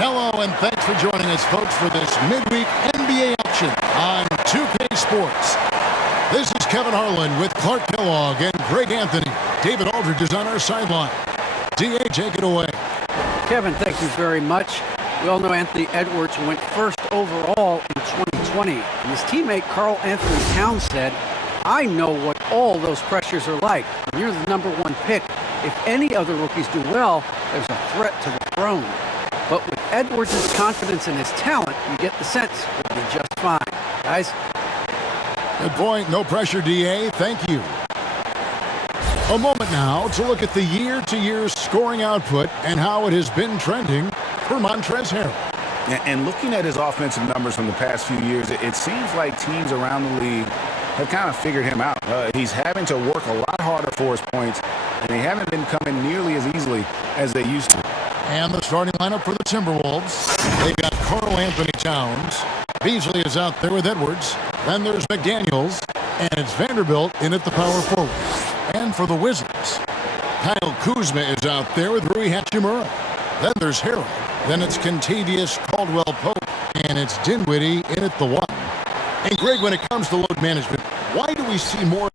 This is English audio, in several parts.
Hello, and thanks for joining us, folks, for this midweek NBA action on 2K Sports. This is Kevin Harlan with Clark Kellogg and Greg Anthony. David Aldridge is on our sideline. DA, take it away. Kevin, thank you very much. We all know Anthony Edwards went first overall in 2020. And his teammate Karl Anthony Towns said, "I know what all those pressures are like. When you're the number one pick, if any other rookies do well, there's a threat to the throne. But with Edwards' confidence in his talent, you get the sense he'll be just fine." Guys? Good point. No pressure, DA. Thank you. A moment now to look at the year-to-year scoring output and how it has been trending for Montrezl Harrell. And looking at his offensive numbers from the past few years, it seems like teams around the league have kind of figured him out. He's having to work a lot harder for his points, and they haven't been coming nearly as easily as they used to. And the starting lineup for the Timberwolves. They've got Karl Anthony Towns. Beasley is out there with Edwards. Then there's McDaniels. And it's Vanderbilt in at the power forward. And for the Wizards, Kyle Kuzma is out there with Rui Hachimura. Then there's Harrell. Then it's Contavious Caldwell Pope. And it's Dinwiddie in at the one. And Greg, when it comes to load management, why do we see more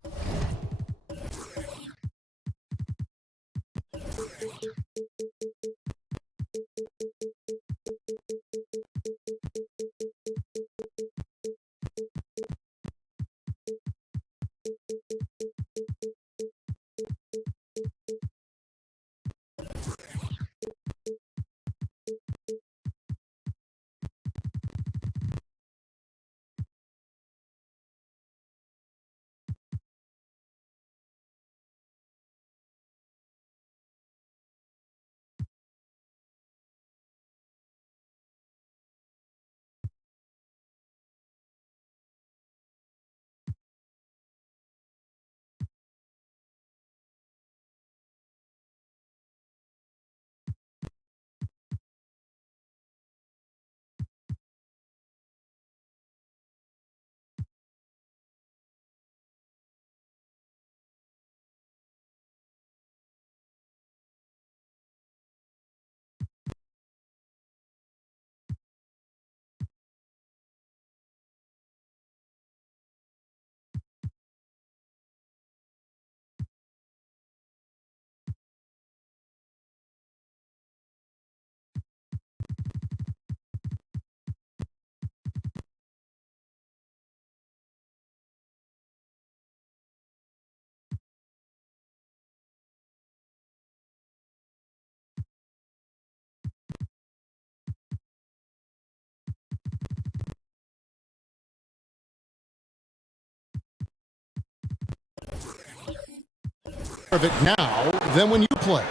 of it now than when you play?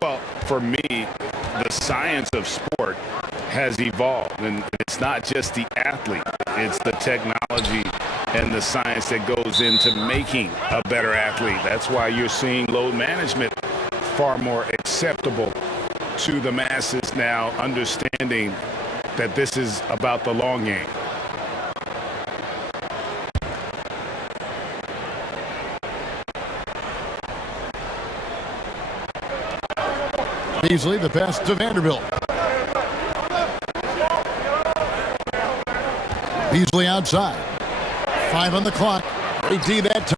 Well, for me, the science of sport has evolved, and it's not just the athlete. It's the technology and the science that goes into making a better athlete. That's why you're seeing load management far more acceptable to the masses now, understanding that this is about the long game. Beasley, the pass to Vanderbilt. Beasley outside. 5 on the clock. Great D that time.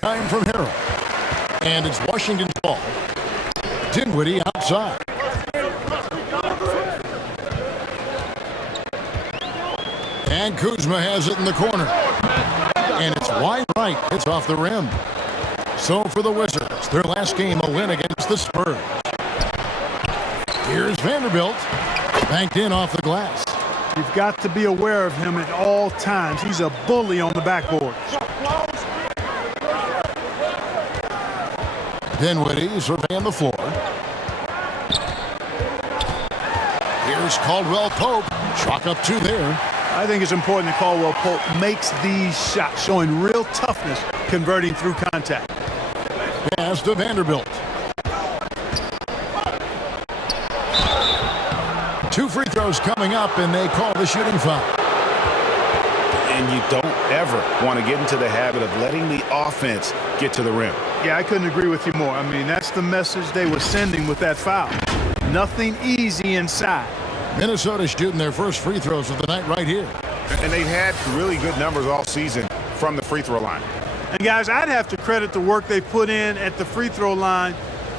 Time from Harrell. And it's Washington's ball. Dinwiddie outside. And Kuzma has it in the corner. And it's wide right. It's off the rim. So for the Wizards, their last game a win against the Spurs. Here's Vanderbilt. Banked in off the glass. You've got to be aware of him at all times. He's a bully on the backboard. Dinwiddie surveying the floor. Here's Caldwell Pope. Chalk up 2 there. I think it's important that Caldwell Pope makes these shots, showing real toughness, converting through contact. Pass to Vanderbilt. 2 free throws coming up, and they call the shooting foul. And you don't ever want to get into the habit of letting the offense get to the rim. Yeah, I couldn't agree with you more. I mean, that's the message they were sending with that foul. Nothing easy inside. Minnesota shooting their first free throws of the night right here. And they've had really good numbers all season from the free throw line. And guys, I'd have to credit the work they put in at the free throw line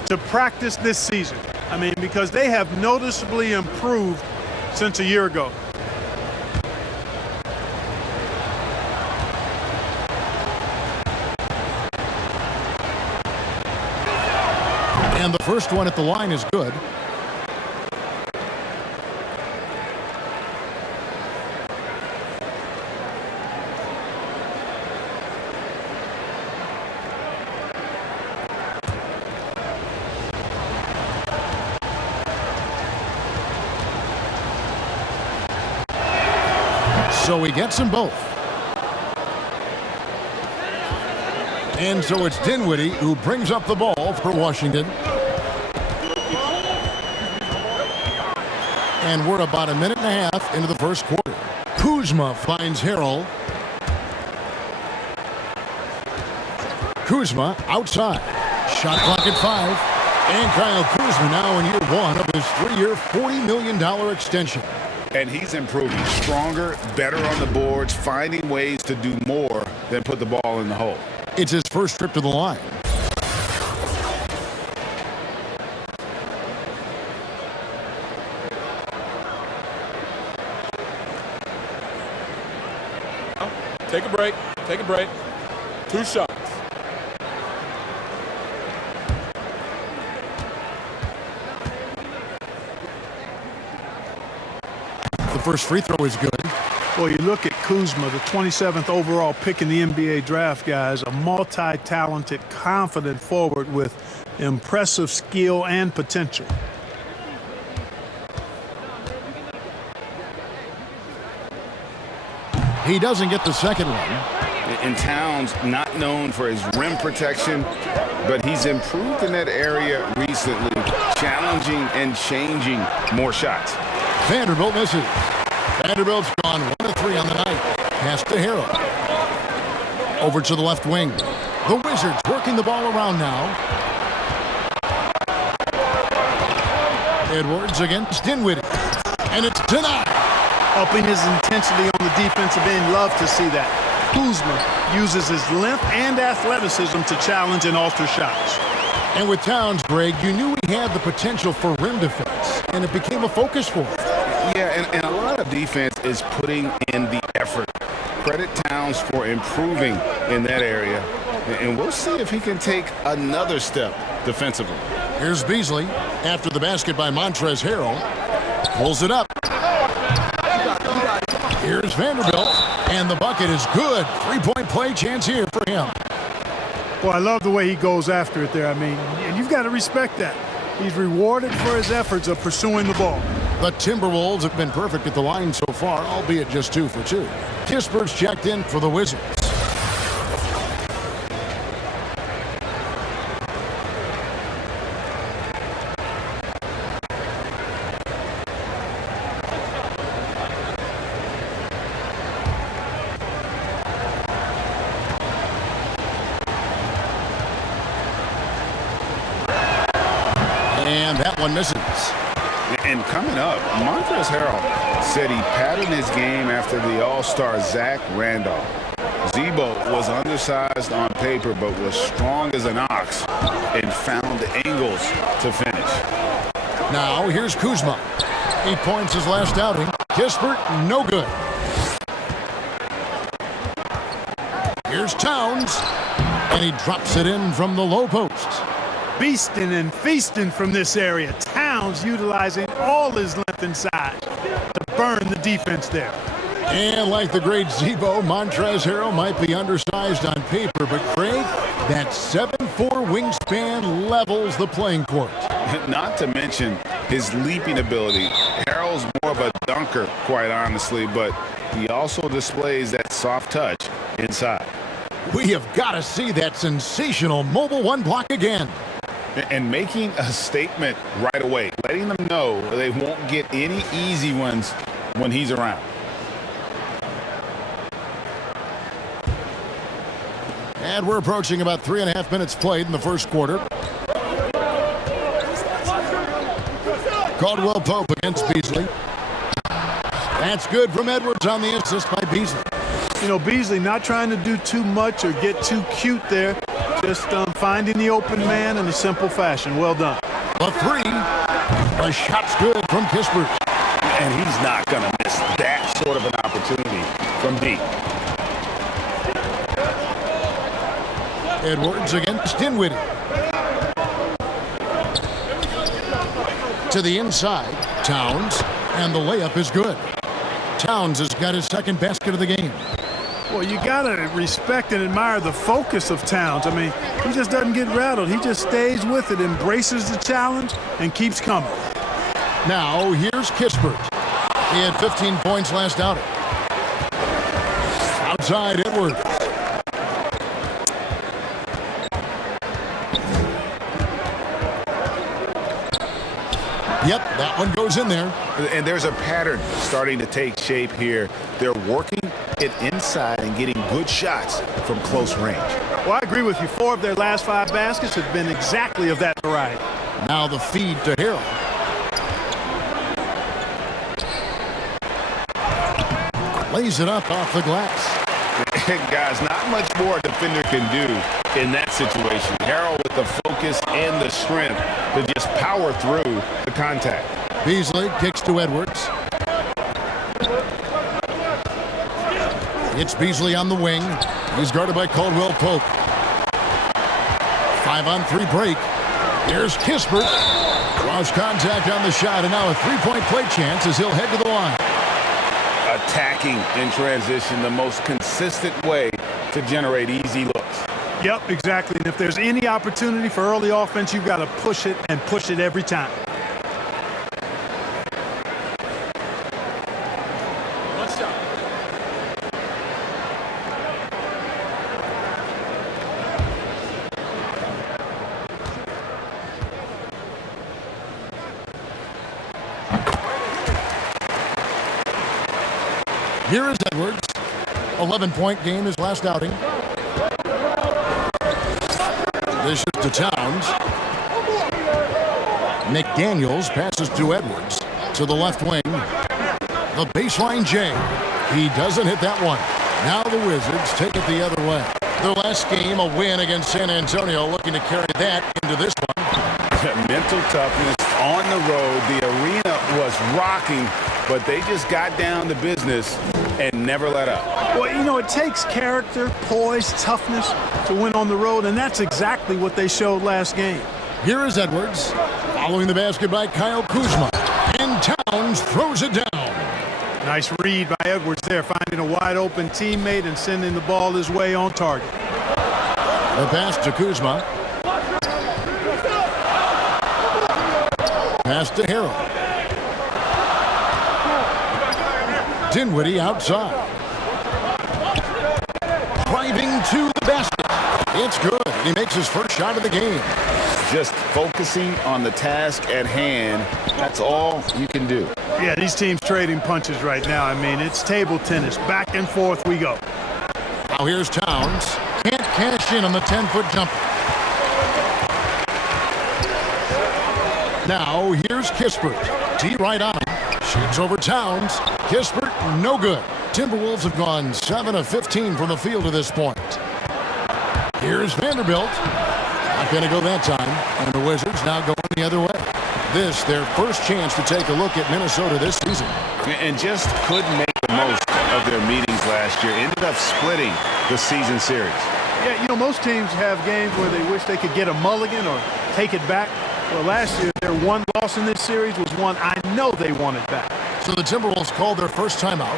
to practice this season. I mean, because they have noticeably improved since a year ago. And the first one at the line is good. So he gets them both. And so it's Dinwiddie who brings up the ball for Washington. And we're about a minute and a half into the first quarter. Kuzma finds Harrell. Kuzma outside. Shot clock at 5. And Kyle Kuzma now in year 1 of his 3-year, $40 million extension. And he's improving. Stronger, better on the boards, finding ways to do more than put the ball in the hole. It's his first trip to the line. Take a break. Take a break. 2 shots. The first free throw is good. Well, you look at Kuzma, the 27th overall pick in the NBA draft, guys, a multi-talented, confident forward with Impressive skill and potential. He doesn't get the second one. And Towns, not known for his rim protection, but he's improved in that area recently, challenging and changing more shots. Vanderbilt misses. Vanderbilt's gone 1 of 3 on the night. Pass to Harrell. Over to the left wing. The Wizards working the ball around now. Edwards against Dinwiddie. And it's denied. Upping his intensity on the defensive end. Love to see that. Kuzma uses his length and athleticism to challenge and alter shots. And with Towns, Greg, you knew he had the potential for rim defense, and it became a focus for him. Yeah, and a lot of defense is putting in the effort. Credit Towns for improving in that area, and we'll see if he can take another step defensively. Here's Beasley after the basket by Montrezl Harrell. Pulls it up. Here's Vanderbilt, and the bucket is good. 3-point play chance here for him. Well, I love the way he goes after it there. I mean, and you've got to respect that. He's rewarded for his efforts of pursuing the ball. The Timberwolves have been perfect at the line so far, albeit just 2 for 2. Kispert's checked in for the Wizards. And that one misses. And coming up, Montrezl Harrell said he patterned his game after the All-Star Zach Randolph. Zebo was undersized on paper but was strong as an ox and found angles to finish. Now here's Kuzma. 8 points his last outing. Kispert, no good. Here's Towns. And he drops it in from the low post. Beasting and feasting from this area. Towns utilizing all his length and size to burn the defense there. And like the great Zebo, Montrezl Harrell might be undersized on paper, but Craig, that 7'4" wingspan levels the playing court. Not to mention his leaping ability. Harrell's more of a dunker, quite honestly, but he also displays that soft touch inside. We have got to see that sensational mobile one block again. And making a statement right away, letting them know they won't get any easy ones when he's around. And we're approaching about 3.5 minutes played in the first quarter. Caldwell Pope against Beasley. That's good from Edwards on the assist by Beasley. You know, Beasley not trying to do too much or get too cute there. Just finding the open man in a simple fashion. Well done. The three. The shot's good from Kispert. And he's not going to miss that sort of an opportunity from deep. Edwards against Dinwiddie. To the inside, Towns, and the layup is good. Towns has got his second basket of the game. Well, you got to respect and admire the focus of Towns. I mean, he just doesn't get rattled. He just stays with it, embraces the challenge, and keeps coming. Now, here's Kispert. He had 15 points last outing. Outside, Edwards. Yep, that one goes in there. And there's a pattern starting to take shape here. They're working it inside and getting good shots from close range. Well, I agree with you. 4 of their last 5 baskets have been exactly of that variety. Now the feed to Harrell. Lays it up off the glass. Guys, not much more a defender can do in that situation. Harrell with the focus and the strength to just power through the contact. Beasley kicks to Edwards. It's Beasley on the wing. He's guarded by Caldwell Pope. 5-on-3 break. Here's Kispert. Draws contact on the shot, and now a 3-point play chance as he'll head to the line. Attacking in transition, the most consistent way to generate easy looks. Yep, exactly. And if there's any opportunity for early offense, you've got to push it and push it every time. One shot. Here is Edwards. 11-point game his last outing. This is to Towns. McDaniels passes to Edwards. To the left wing. The baseline J. He doesn't hit that one. Now the Wizards take it the other way. Their last game, a win against San Antonio, looking to carry that into this one. Mental toughness on the road. The arena was rocking, but they just got down to business and never let up. Well, you know, it takes character, poise, toughness to win on the road, and that's exactly what they showed last game. Here is Edwards, following the basket by Kyle Kuzma, and Towns throws it down. Nice read by Edwards there, finding a wide-open teammate and sending the ball his way on target. The pass to Kuzma. Pass to Harrell. Dinwiddie outside. Driving to the basket. It's good. He makes his first shot of the game. Just focusing on the task at hand, that's all you can do. Yeah, these teams trading punches right now. I mean, it's table tennis. Back and forth we go. Now here's Towns. Can't cash in on the 10-foot jumper. Now here's Kispert. T right on him. Shoots over Towns. Kispert, no good. Timberwolves have gone 7 of 15 from the field to this point. Here's Vanderbilt. Not going to go that time. And the Wizards now going the other way. This, their first chance to take a look at Minnesota this season. And just couldn't make the most of their meetings last year. Ended up splitting the season series. Yeah, you know, most teams have games where they wish they could get a mulligan or take it back. Well, last year, their one loss in this series was one I know they wanted back. So the Timberwolves called their first timeout.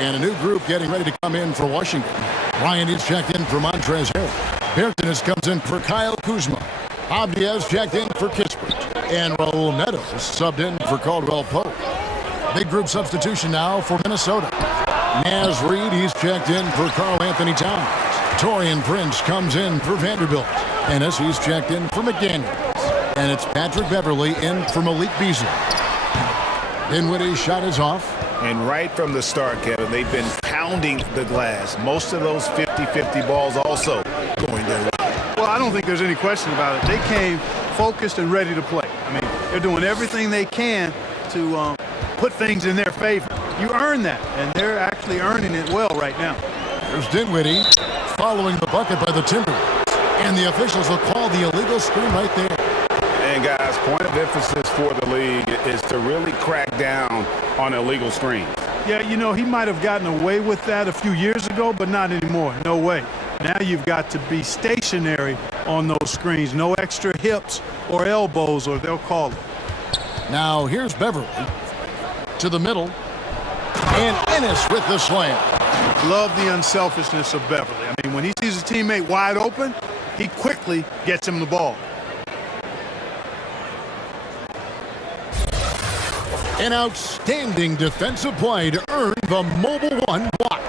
And a new group getting ready to come in for Washington. Ryan is checked in for Montrezl Harrell. Bertans comes in for Kyle Kuzma. Abdias checked in for Kispert. And Raul Neto subbed in for Caldwell Pope. Big group substitution now for Minnesota. Naz Reid, he's checked in for Karl Anthony Towns. Taurean Prince comes in for Vanderbilt. Ennis, he's checked in for McDaniels. And it's Patrick Beverley in for Malik Beasley. Dinwiddie's shot is off. And right from the start, Kevin, they've been pounding the glass. Most of those 50-50 balls also going their way. Well, I don't think there's any question about it. They came focused and ready to play. I mean, they're doing everything they can to put things in their favor. You earn that, and they're actually earning it well right now. There's Dinwiddie following the bucket by the Timberwolves. And the officials will call the illegal screen right there. And guys, point of emphasis for the league is to really crack down on illegal screens. Yeah, you know, he might have gotten away with that a few years ago, but not anymore. No way. Now you've got to be stationary on those screens. No extra hips or elbows, or they'll call it. Now here's Beverley to the middle. And Ennis with the slam. Love the unselfishness of Beverley. I mean, when he sees his teammate wide open, he quickly gets him the ball. An outstanding defensive play to earn the Mobile One block.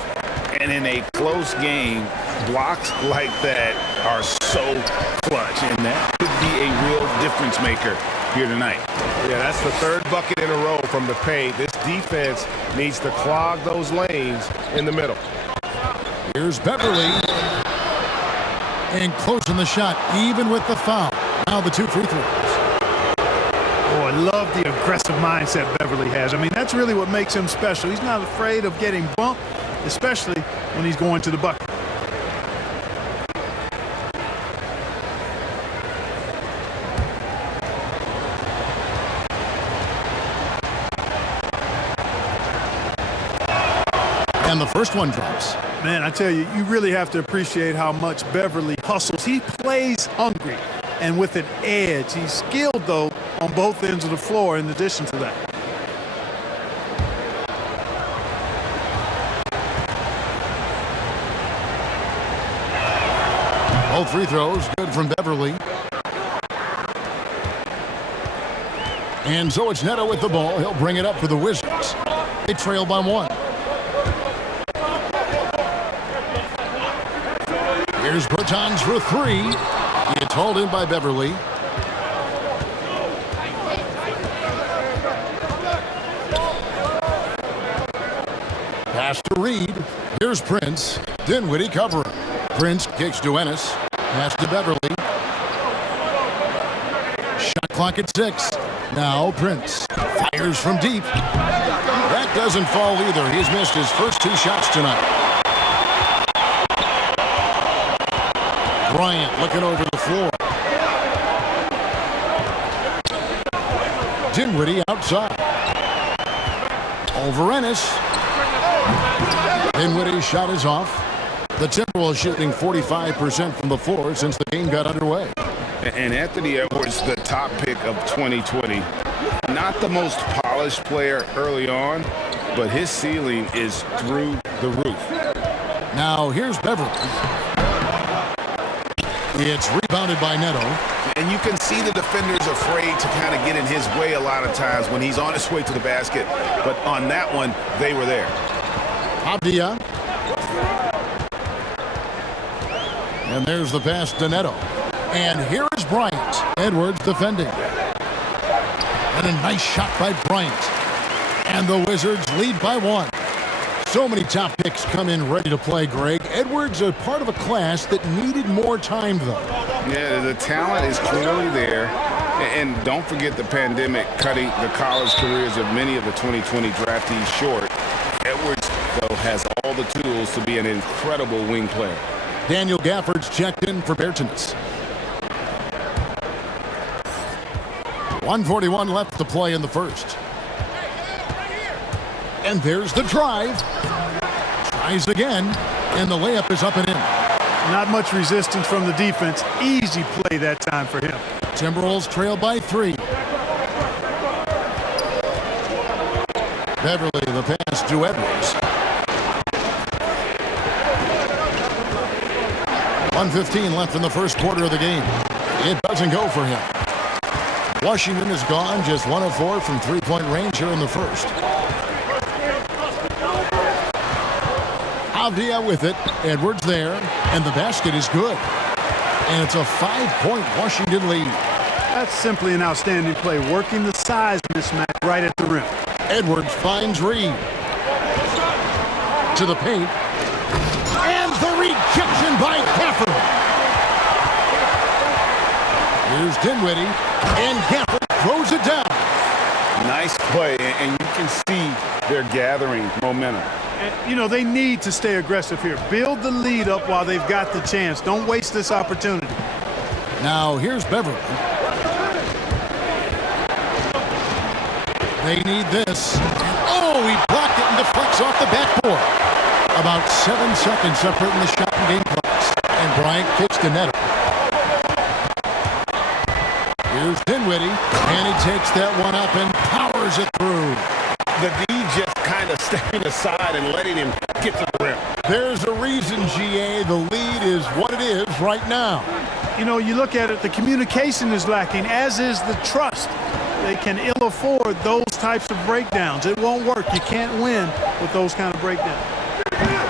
And in a close game, blocks like that are so clutch, and that could be a real difference maker here tonight. Yeah, that's the third bucket in a row from the paint. This defense needs to clog those lanes in the middle. Here's Beverly. And closing the shot, even with the foul. Now the 2 free throws. Oh, I love the aggressive mindset Beverly has. I mean, that's really what makes him special. He's not afraid of getting bumped, especially when he's going to the bucket. And the first one drops. Man, I tell you, you really have to appreciate how much Beverly hustles. He plays hungry and with an edge. He's skilled, though, on both ends of the floor in addition to that. Both free throws good from Beverly. And so it's Neto with the ball. He'll bring it up for the Wizards. They trail by 1. Here's Bertans for 3. It's hauled in by Beverly. Pass to Reed. Here's Prince. Dinwiddie covering. Prince kicks to Ennis. Pass to Beverly. Shot clock at 6. Now Prince fires from deep. That doesn't fall either. He's missed his first 2 shots tonight. Bryant looking over the floor. Dinwiddie outside. Over Ennis. Dinwiddie's shot is off. The Timberwolves shooting 45% from the floor since the game got underway. And Anthony Edwards, the top pick of 2020. Not the most polished player early on, but his ceiling is through the roof. Now here's Beverly. It's rebounded by Neto. And you can see the defenders afraid to kind of get in his way a lot of times when he's on his way to the basket. But on that one, they were there. Abdia. And there's the pass to Neto. And here is Bryant. Edwards defending. And a nice shot by Bryant. And the Wizards lead by 1. So many top picks come in ready to play, Greg. Edwards a part of a class that needed more time, though. Yeah, the talent is clearly there. And don't forget the pandemic cutting the college careers of many of the 2020 draftees short. Edwards, though, has all the tools to be an incredible wing player. Daniel Gafford's checked in for Bertans. 1:41 left to play in the first. And there's the drive. Tries again, and the layup is up and in. Not much resistance from the defense. Easy play that time for him. Timberwolves trail by 3. Beverly, the pass to Edwards. 1:15 left in the first quarter of the game. It doesn't go for him. Washington is gone, just 1 of 4 from three-point range here in the first. Avdia with it. Edwards there, and the basket is good. And it's a 5-point Washington lead. That's simply an outstanding play, working the size mismatch right at the rim. Edwards finds Reed. To the paint. And the rejection by Gafford. Here's Dinwiddie, and Gafford throws it down. Nice play, and you can see they're gathering momentum. And, you know, they need to stay aggressive here. Build the lead up while they've got the chance. Don't waste this opportunity. Now here's Beverly. They need this. Oh, he blocked it and deflects off the backboard. About 7 seconds separating the shot and game clocks. And Bryant kicks to Neto. Here's Dinwiddie, and he takes that one up and powers it through. The D just kind of stepping aside and letting him get to the rim. There's a reason, GA, the lead is what it is right now. You know, you look at it, the communication is lacking, as is the trust. They can ill afford those types of breakdowns. It won't work. You can't win with those kind of breakdowns.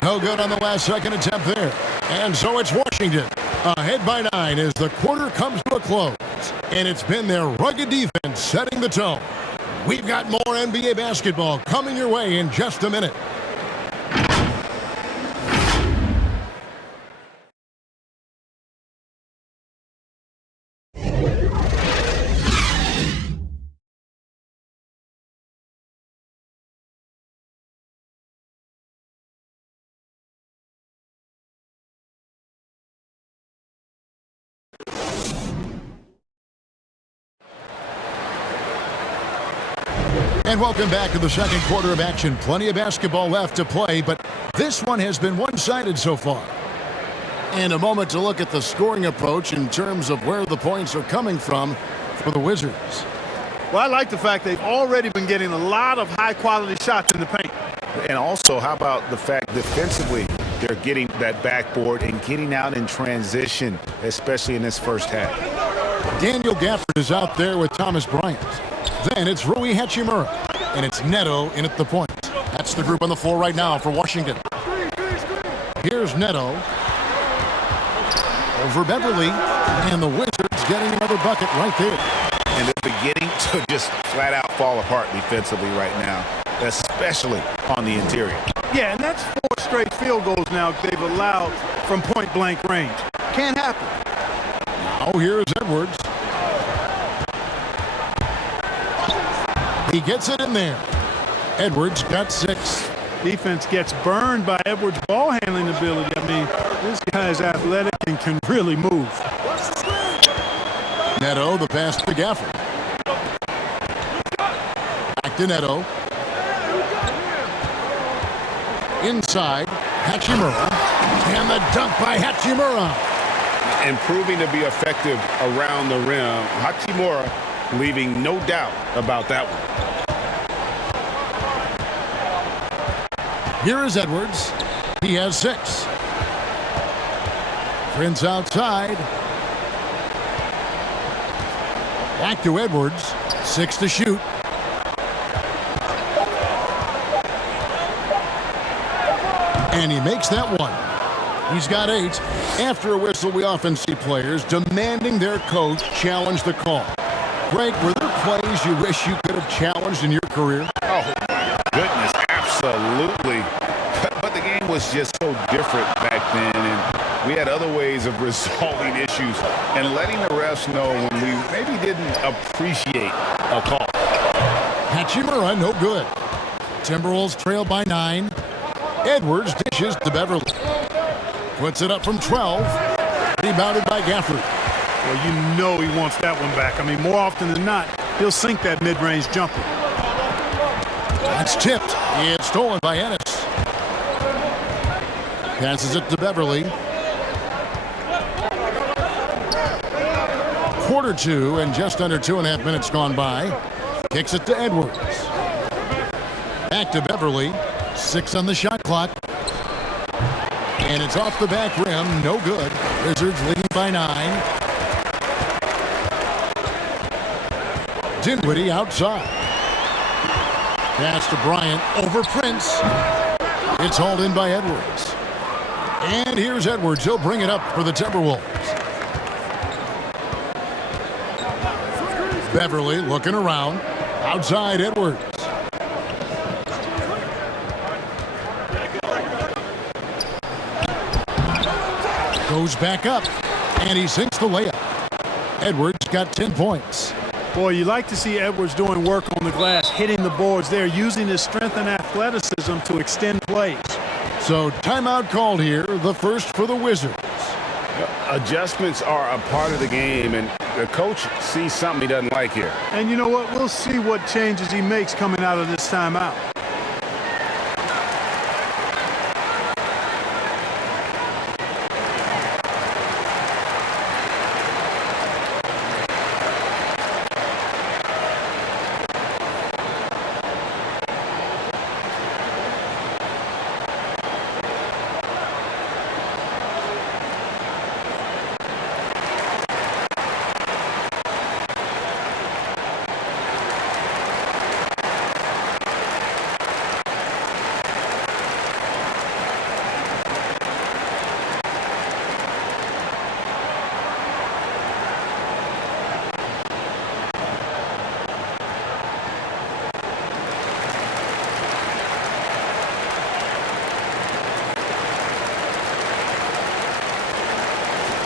No good on the last second attempt there. And so it's Washington ahead by 9 as the quarter comes to a close. And it's been their rugged defense setting the tone. We've got more NBA basketball coming your way in just a minute. And welcome back to the second quarter of action. Plenty of basketball left to play, but this one has been one-sided so far. And a moment to look at the scoring approach in terms of where the points are coming from for the Wizards. Well, I like the fact they've already been getting a lot of high-quality shots in the paint. And also, how about the fact defensively, they're getting that backboard and getting out in transition, especially in this first half. Daniel Gafford is out there with Thomas Bryant. Then it's Rui Hachimura, and it's Neto in at the point. That's the group on the floor right now for Washington. Here's Neto. Over Beverly, and the Wizards getting another bucket right there. And they're beginning to just flat out fall apart defensively right now, especially on the interior. Yeah, and that's 4 straight field goals now they've allowed from point-blank range. Can't happen. Now here's Edwards. He gets it in there. Edwards got 6. Defense gets burned by Edwards' ball handling ability. I mean, this guy is athletic and can really move. Neto, the pass to Gafford. Back to Neto. Inside, Hachimura. And the dunk by Hachimura. And proving to be effective around the rim. Hachimura leaving no doubt about that one. Here is Edwards. He has 6. Prince outside. Back to Edwards. 6 to shoot. And he makes that one. He's got 8. After a whistle, we often see players demanding their coach challenge the call. Greg, were there plays you wish you could have challenged in your career? Oh, my goodness, absolutely. But the game was just so different back then, and we had other ways of resolving issues and letting the refs know when we maybe didn't appreciate a call. Hachimura, no good. Timberwolves trail by 9. Edwards dishes to Beverly. Puts it up from 12. Rebounded by Gafford. Well, you know he wants that one back. I mean, more often than not, he'll sink that mid-range jumper. That's tipped. It's stolen by Ennis. Passes it to Beverly. Quarter 2 and just under 2.5 minutes gone by. Kicks it to Edwards. Back to Beverly. 6 on the shot clock. And it's off the back rim. No good. Wizards leading by 9. Dinwiddie outside. Pass to Bryant over Prince. It's hauled in by Edwards. And here's Edwards. He'll bring it up for the Timberwolves. Beverly looking around. Outside Edwards. Goes back up. And he sinks the layup. Edwards got 10 points. Boy, you like to see Edwards doing work on the glass, hitting the boards there, using his strength and athleticism to extend plays. So timeout called here, the first for the Wizards. Adjustments are a part of the game, and the coach sees something he doesn't like here. And you know what? We'll see what changes he makes coming out of this timeout.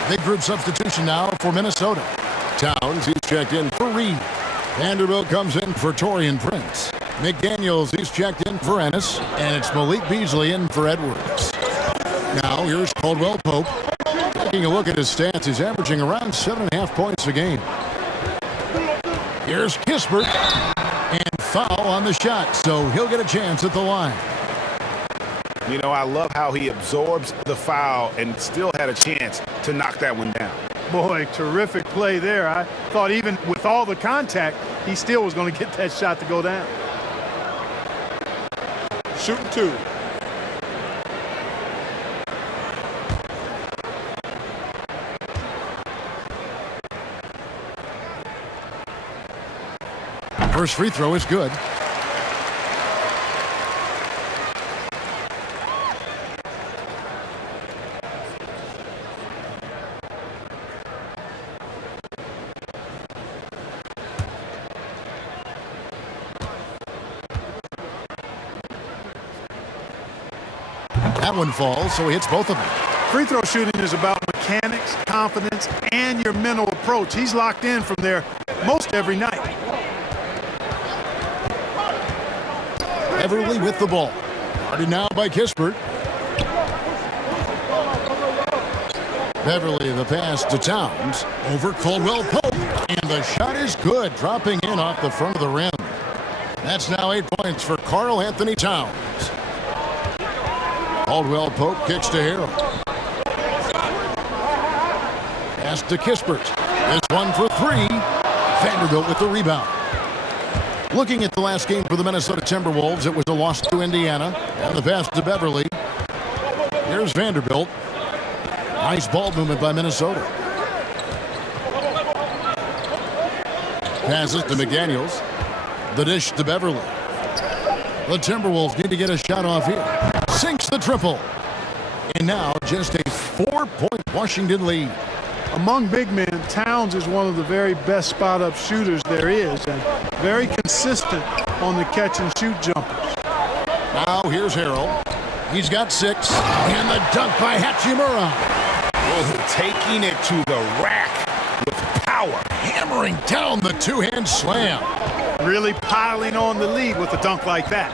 Big group substitution now for Minnesota. Towns, he's checked in for Reed. Vanderbilt comes in for Torian Prince. McDaniels, he's checked in for Ennis. And it's Malik Beasley in for Edwards. Now here's Caldwell Pope. Taking a look at his stats, he's averaging around 7.5 points a game. Here's Kispert. And foul on the shot, so he'll get a chance at the line. You know, I love how he absorbs the foul and still had a chance to knock that one down. Boy, terrific play there. I thought even with all the contact, he still was going to get that shot to go down. Shooting 2. First free throw is good. That one falls, so he hits both of them. Free throw shooting is about mechanics, confidence, and your mental approach. He's locked in from there most every night. Everly with the ball. Guarded now by Kispert. Beverly the pass to Towns. Over Caldwell Pope. And the shot is good, dropping in off the front of the rim. That's now 8 points for Karl Anthony Towns. Caldwell Pope kicks to Harrell. Pass to Kispert. This one for 3. Vanderbilt with the rebound. Looking at the last game for the Minnesota Timberwolves, it was a loss to Indiana. And the pass to Beverly. Here's Vanderbilt. Nice ball movement by Minnesota. Passes to McDaniels. The dish to Beverly. The Timberwolves need to get a shot off here. Sinks the triple. And now just a 4-point Washington lead. Among big men, Towns is one of the very best spot-up shooters there is, and very consistent on the catch-and-shoot jumpers. Now here's Harrell. He's got 6. And the dunk by Hachimura. Oh, taking it to the rack with power. Hammering down the two-hand slam. Really piling on the lead with a dunk like that.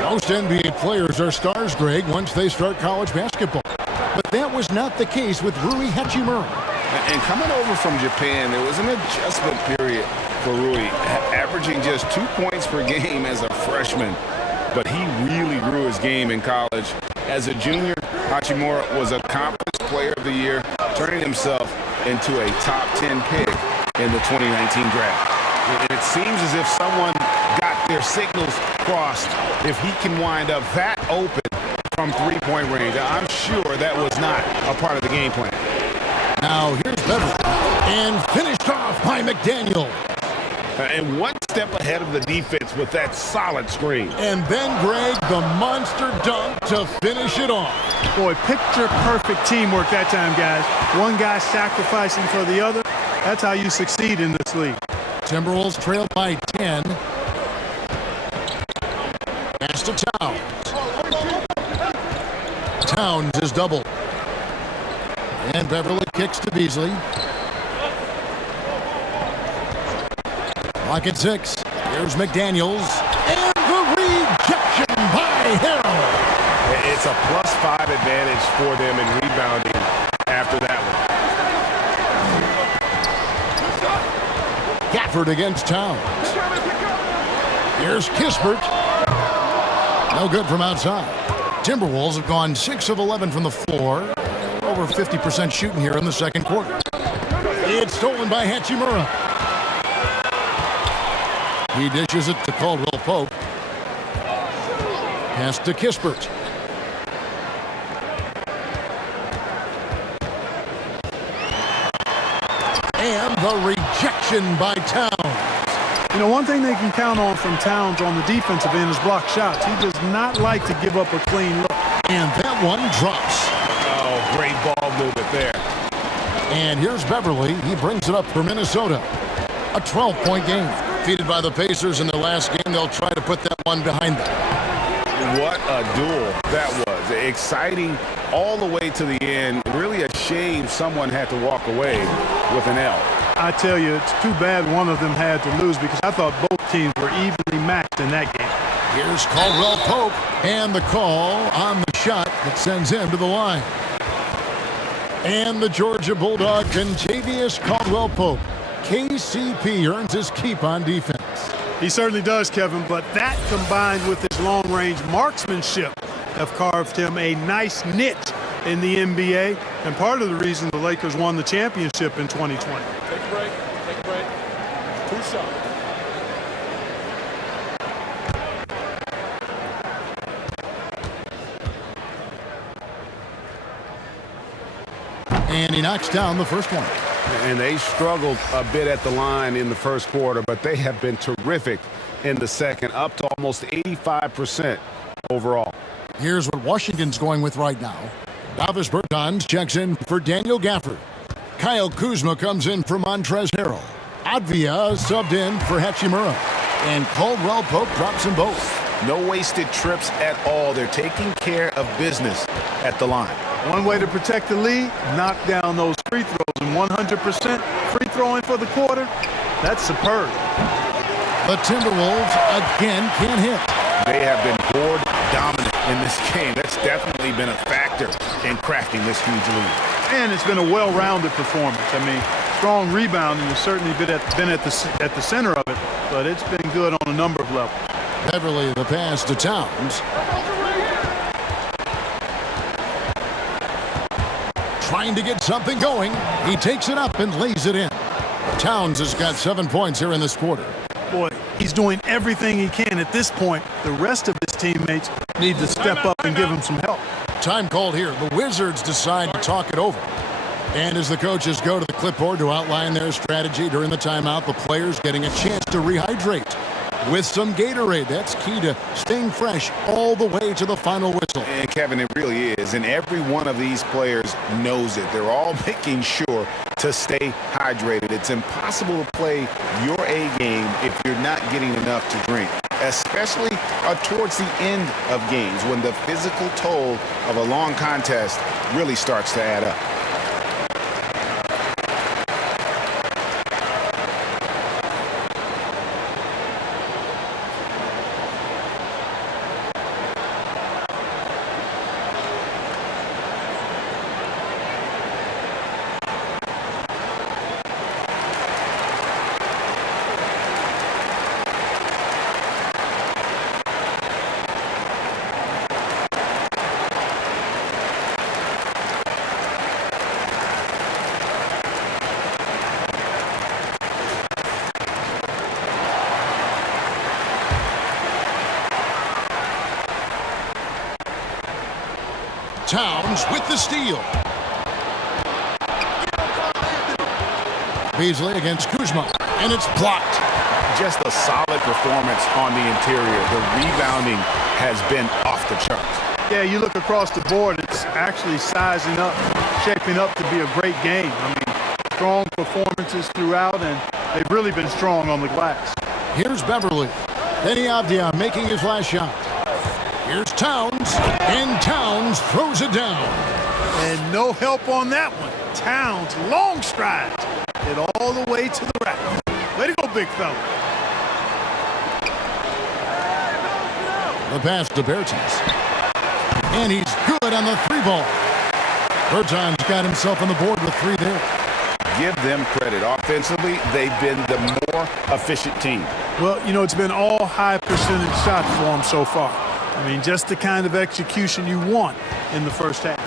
Most NBA players are stars, Greg, once they start college basketball. But that was not the case with Rui Hachimura. And coming over from Japan, there was an adjustment period for Rui, averaging just 2 points per game as a freshman. But he really grew his game in college. As a junior, Hachimura was a Conference Player of the Year, turning himself into a top 10 pick in the 2019 draft. And it seems as if someone got their signals crossed. If he can wind up that open from three-point range, I'm sure that was not a part of the game plan. Now here's Beverly. And finished off by McDaniel. And one step ahead of the defense with that solid screen. And then, Greg, the monster dunk to finish it off. Boy, picture-perfect teamwork that time, guys. One guy sacrificing for the other. That's how you succeed in this league. Timberwolves trail by 10. Pass to Towns. Towns is doubled. And Beverly kicks to Beasley. Clock at 6. Here's McDaniels. And the rejection by Harrell. It's a +5 advantage for them in rebounding after that one. Gafford against Towns. Here's Kispert. No good from outside. Timberwolves have gone 6 of 11 from the floor. Over 50% shooting here in the second quarter. It's stolen by Hachimura. He dishes it to Caldwell Pope. Pass to Kispert. And the rejection by Towns. You know, one thing they can count on from Towns on the defensive end is block shots. He does not like to give up a clean look. And that one drops. Oh, great ball movement there. And here's Beverly. He brings it up for Minnesota. A 12-point game. Defeated by the Pacers in their last game, they'll try to put that one behind them. What a duel that was. Exciting all the way to the end. Really a shame someone had to walk away with an L. I tell you, it's too bad one of them had to lose because I thought both teams were evenly matched in that game. Here's Caldwell Pope, and the call on the shot that sends him to the line. And the Georgia Bulldog, Contavious Caldwell Pope. KCP earns his keep on defense. He certainly does, Kevin, but that combined with his long-range marksmanship have carved him a nice niche in the NBA, and part of the reason the Lakers won the championship in 2020. Take a break. Take a break. 2 shots. And he knocks down the first one. And they struggled a bit at the line in the first quarter, but they have been terrific in the second, up to almost 85% overall. Here's what Washington's going with right now. Davis Bertans checks in for Daniel Gafford. Kyle Kuzma comes in for Montrezl Harrell. Advia subbed in for Hachimura. And Caldwell Pope drops them both. No wasted trips at all. They're taking care of business at the line. One way to protect the lead, knock down those free throws, and 100% free throwing for the quarter, that's superb. The Timberwolves again can't hit. They have been board dominant in this game. That's definitely been a factor in crafting this huge lead. And it's been a well-rounded performance. I mean, strong rebounding has certainly been at the center of it, but it's been good on a number of levels. Beverly the pass to Towns. Trying to get something going. He takes it up and lays it in. Towns has got 7 points here in this quarter. Boy, he's doing everything he can at this point. The rest of his teammates need to step up and give him some help. Time called here. The Wizards decide to talk it over. And as the coaches go to the clipboard to outline their strategy during the timeout, the players getting a chance to rehydrate with some Gatorade. That's key to staying fresh all the way to the final whistle. And Kevin, it really is. And every one of these players knows it. They're all making sure to stay hydrated. It's impossible to play your A game if you're not getting enough to drink, especially towards the end of games when the physical toll of a long contest really starts to add up. Towns with the steal. Beasley against Kuzma, and it's blocked. Just a solid performance on the interior. The rebounding has been off the charts. Yeah, you look across the board, it's actually sizing up, shaping up to be a great game. I mean, strong performances throughout, and they've really been strong on the glass. Here's Beverly. Benny Avdia making his last shot. Here's Towns, and Towns throws it down. And no help on that one. Towns, long strides, it all the way to the rack. Way to go, big fella. The pass to Bertans. And he's good on the 3-ball. Bertans got himself on the board with 3 there. Give them credit. Offensively, they've been the more efficient team. Well, you know, it's been all high percentage shots for them so far. I mean, just the kind of execution you want in the first half.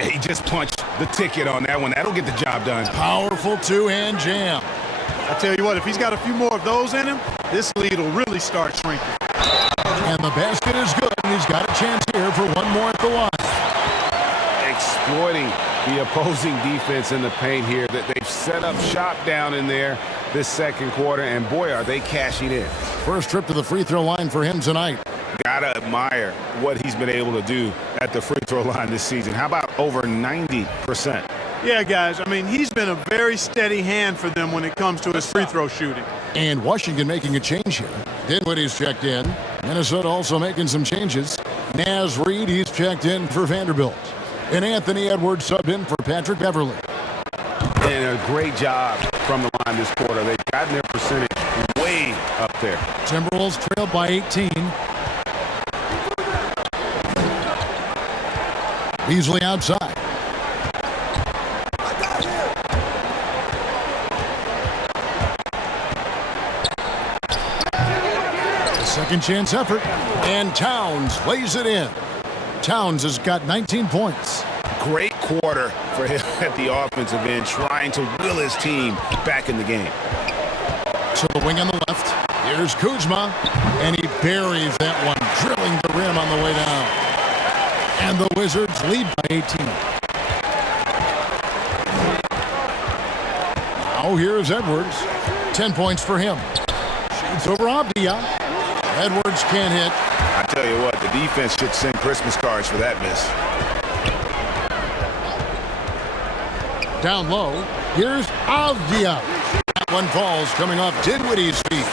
He just punched the ticket on that one. That'll get the job done. Powerful two-hand jam. I tell you what, if he's got a few more of those in him, this lead will really start shrinking. And the basket is good, and he's got a chance here for one more at the line. Exploiting the opposing defense in the paint here. That they've set up shop down in there this second quarter, and boy, are they cashing in. First trip to the free throw line for him tonight. Gotta admire what he's been able to do at the free throw line this season. How about over 90%? Yeah, guys, I mean, he's been a very steady hand for them when it comes to his free throw shooting. And Washington making a change here. Dinwiddie's checked in. Minnesota also making some changes. Naz Reid, he's checked in for Vanderbilt. And Anthony Edwards subbed in for Patrick Beverly. And a great job from the line this quarter. They've gotten their percentage way up there. Timberwolves trail by 18. Beasley outside. A second chance effort. And Towns lays it in. Towns has got 19 points. Great quarter for him at the offensive end, trying to will his team back in the game. To the wing on the left. Here's Kuzma. And he buries that one, drilling the rim on the way down. And the Wizards lead by 18. Now here's Edwards. 10 points for him. Shoots over Abdia. Edwards can't hit. I tell you what, the defense should send Christmas cards for that miss. Down low. Here's Abdia. That one falls coming off Dinwiddie's feet.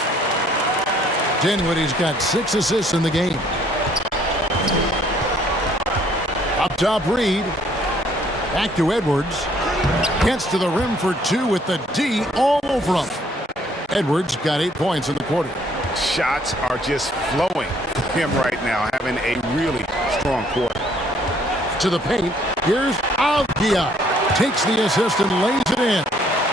Dinwiddie's got 6 assists in the game. Up top, Reed. Back to Edwards. Gets to the rim for 2 with the D all over him. Edwards got 8 points in the quarter. Shots are just flowing for him right now, having a really strong quarter. To the paint. Here's Avdia. Takes the assist and lays it in.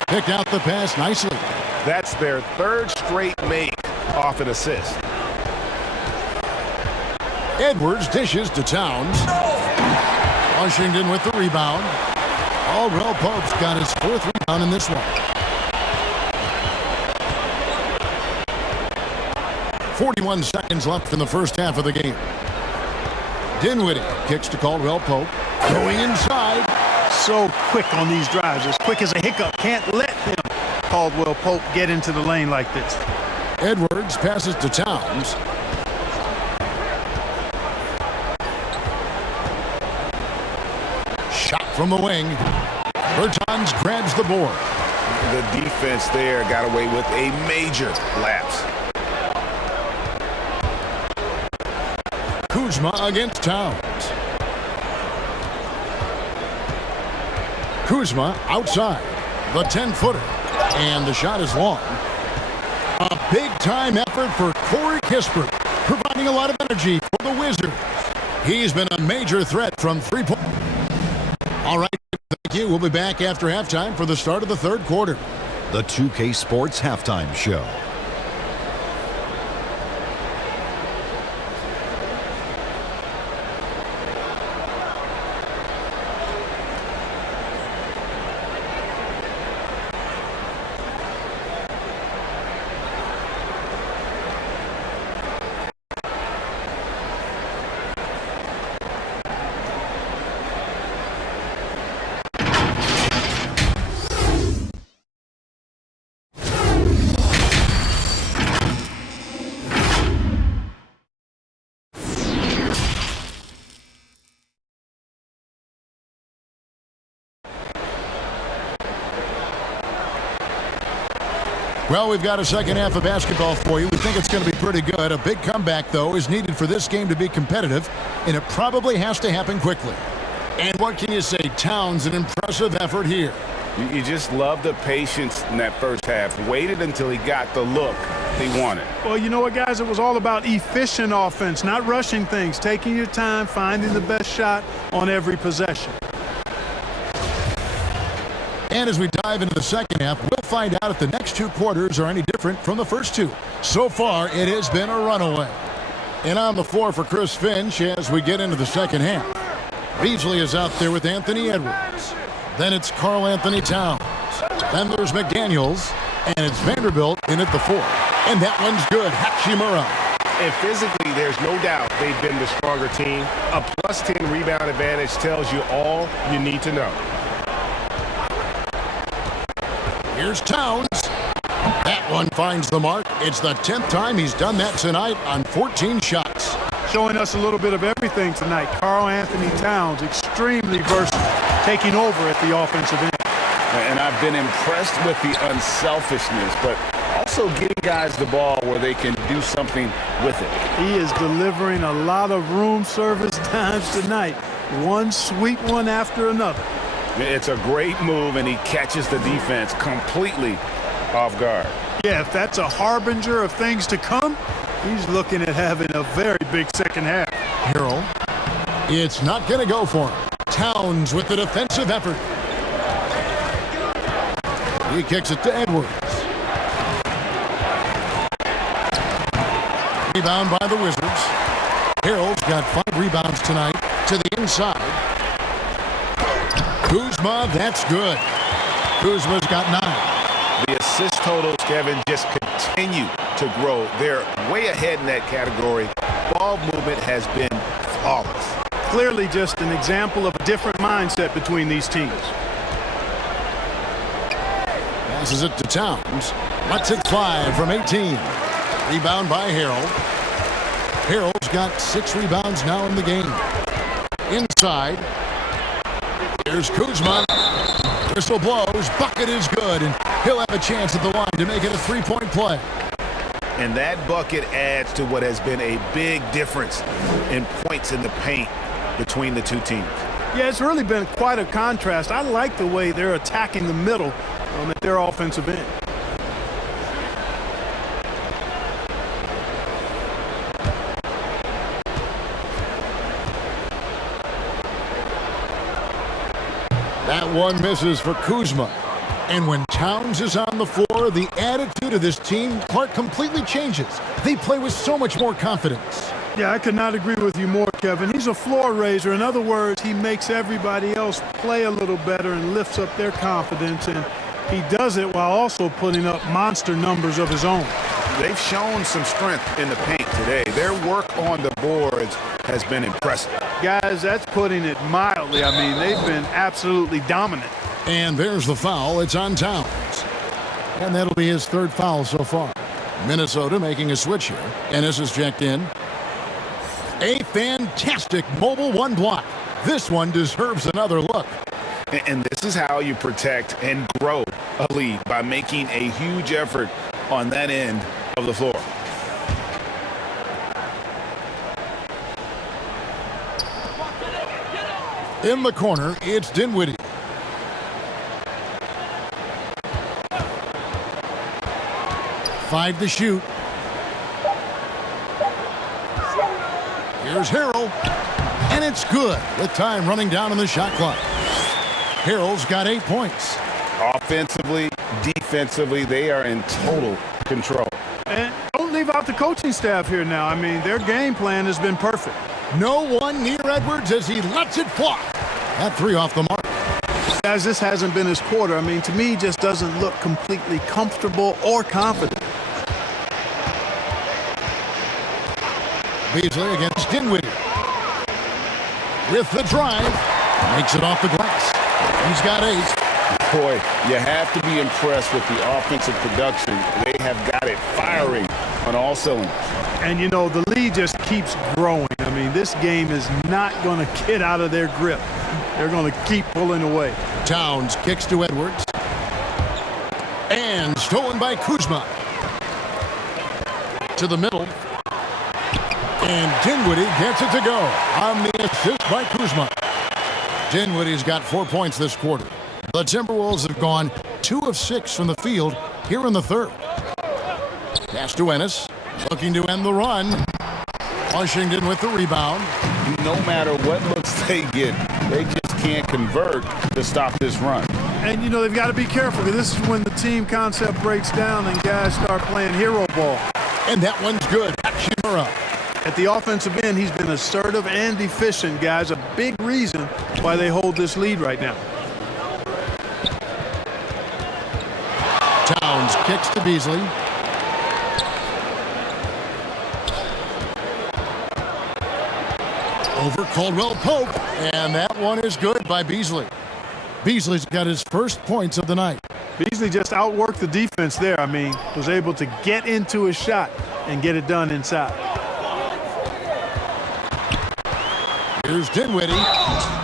Picked out the pass nicely. That's their 3rd straight make off an assist. Edwards dishes to Towns. Washington with the rebound. Caldwell Pope's got his 4th rebound in this one. 41 seconds left in the first half of the game. Dinwiddie kicks to Caldwell Pope. Going inside. So quick on these drives, as quick as a hiccup. Can't let him, Caldwell Pope, get into the lane like this. Edwards passes to Towns. Shot from the wing. Bertans grabs the board. The defense there got away with a major lapse. Kuzma against Towns. Kuzma outside. The 10-footer. And the shot is long. A big-time effort for Corey Kispert, providing a lot of energy for the Wizards. He's been a major threat from 3-point. All right, thank you. We'll be back after halftime for the start of the 3rd quarter. The 2K Sports Halftime Show. Well, we've got a second half of basketball for you. We think it's going to be pretty good. A big comeback, though, is needed for this game to be competitive, and it probably has to happen quickly. And what can you say? Towns, an impressive effort here. You just love the patience in that first half. Waited until he got the look he wanted. Well, you know what, guys? It was all about efficient offense, not rushing things, taking your time, finding the best shot on every possession. And as we dive into the second half, we'll find out if the next 2 quarters are any different from the first 2. So far, it has been a runaway. And on the floor for Chris Finch as we get into the second half. Beasley is out there with Anthony Edwards. Then it's Karl Anthony Towns. Then there's McDaniels. And it's Vanderbilt in at the 4. And that one's good. Hachimura. And physically, there's no doubt they've been the stronger team. A +10 rebound advantage tells you all you need to know. Here's Towns. That one finds the mark. It's the 10th time he's done that tonight on 14 shots. Showing us a little bit of everything tonight. Karl Anthony Towns, extremely versatile, taking over at the offensive end. And I've been impressed with the unselfishness, but also getting guys the ball where they can do something with it. He is delivering a lot of room service times tonight. one sweet one after another. It's a great move, and he catches the defense completely off guard. Yeah, if that's a harbinger of things to come, he's looking at having a very big second half. Harrell. It's not going to go for him. Towns with the defensive effort. He kicks it to Edwards. Rebound by the Wizards. Harrell's got 5 rebounds tonight to the inside. Kuzma, that's good. Kuzma's got 9. The assist totals, Kevin, just continue to grow. They're way ahead in that category. Ball movement has been flawless. Clearly just an example of a different mindset between these teams. Passes it to Towns. Lets it fly from 18. Rebound by Harrell. Harrell's got 6 rebounds now in the game. Inside. Here's Kuzma. Whistle blows. Bucket is good, and he'll have a chance at the line to make it a 3-point play. And that bucket adds to what has been a big difference in points in the paint between the two teams. Yeah, it's really been quite a contrast. I like the way they're attacking the middle at their offensive end. That one misses for Kuzma. And when Towns is on the floor, the attitude of this team, Clark, completely changes. They play with so much more confidence. Yeah, I could not agree with you more, Kevin. He's a floor raiser. In other words, he makes everybody else play a little better and lifts up their confidence, and he does it while also putting up monster numbers of his own. They've shown some strength in the paint today. Their work on the boards has been impressive. Guys, that's putting it mildly. I mean, they've been absolutely dominant. And there's the foul. It's on Towns. And that'll be his 3rd foul so far. Minnesota making a switch here. Ennis is checked in. A fantastic mobile 1 block. This one deserves another look. And this is how you protect and grow a lead, by making a huge effort on that end of the floor. In the corner, it's Dinwiddie. Five to shoot. Here's Harrell. And it's good with time running down on the shot clock. Harrell's got 8 points. Offensively, defensively, they are in total control. And don't leave out the coaching staff here now. I mean, their game plan has been perfect. No one near Edwards as he lets it fly. That 3 off the mark. Guys, this hasn't been his quarter. I mean, to me, he just doesn't look completely comfortable or confident. Beasley against Dinwiddie. With the drive. Makes it off the glass. He's got 8. Boy, you have to be impressed with the offensive production. They have got it firing on all cylinders. And, you know, the lead just keeps growing. I mean, this game is not going to get out of their grip. They're going to keep pulling away. Towns kicks to Edwards. And stolen by Kuzma. To the middle. And Dinwiddie gets it to go on the assist by Kuzma. Dinwiddie's got 4 points this quarter. The Timberwolves have gone 2 of 6 from the field here in the 3rd. Pass to Ennis, looking to end the run. Washington with the rebound. No matter what looks they get, they just can't convert to stop this run. And, you know, they've got to be careful. This is when the team concept breaks down and guys start playing hero ball. And that one's good. Hachimura. At the offensive end, he's been assertive and efficient, guys. A big reason why they hold this lead right now. Towns kicks to Beasley. Over Caldwell Pope. And that one is good by Beasley. Beasley's got his first points of the night. Beasley just outworked the defense there. I mean, was able to get into his shot and get it done inside. Here's Dinwiddie.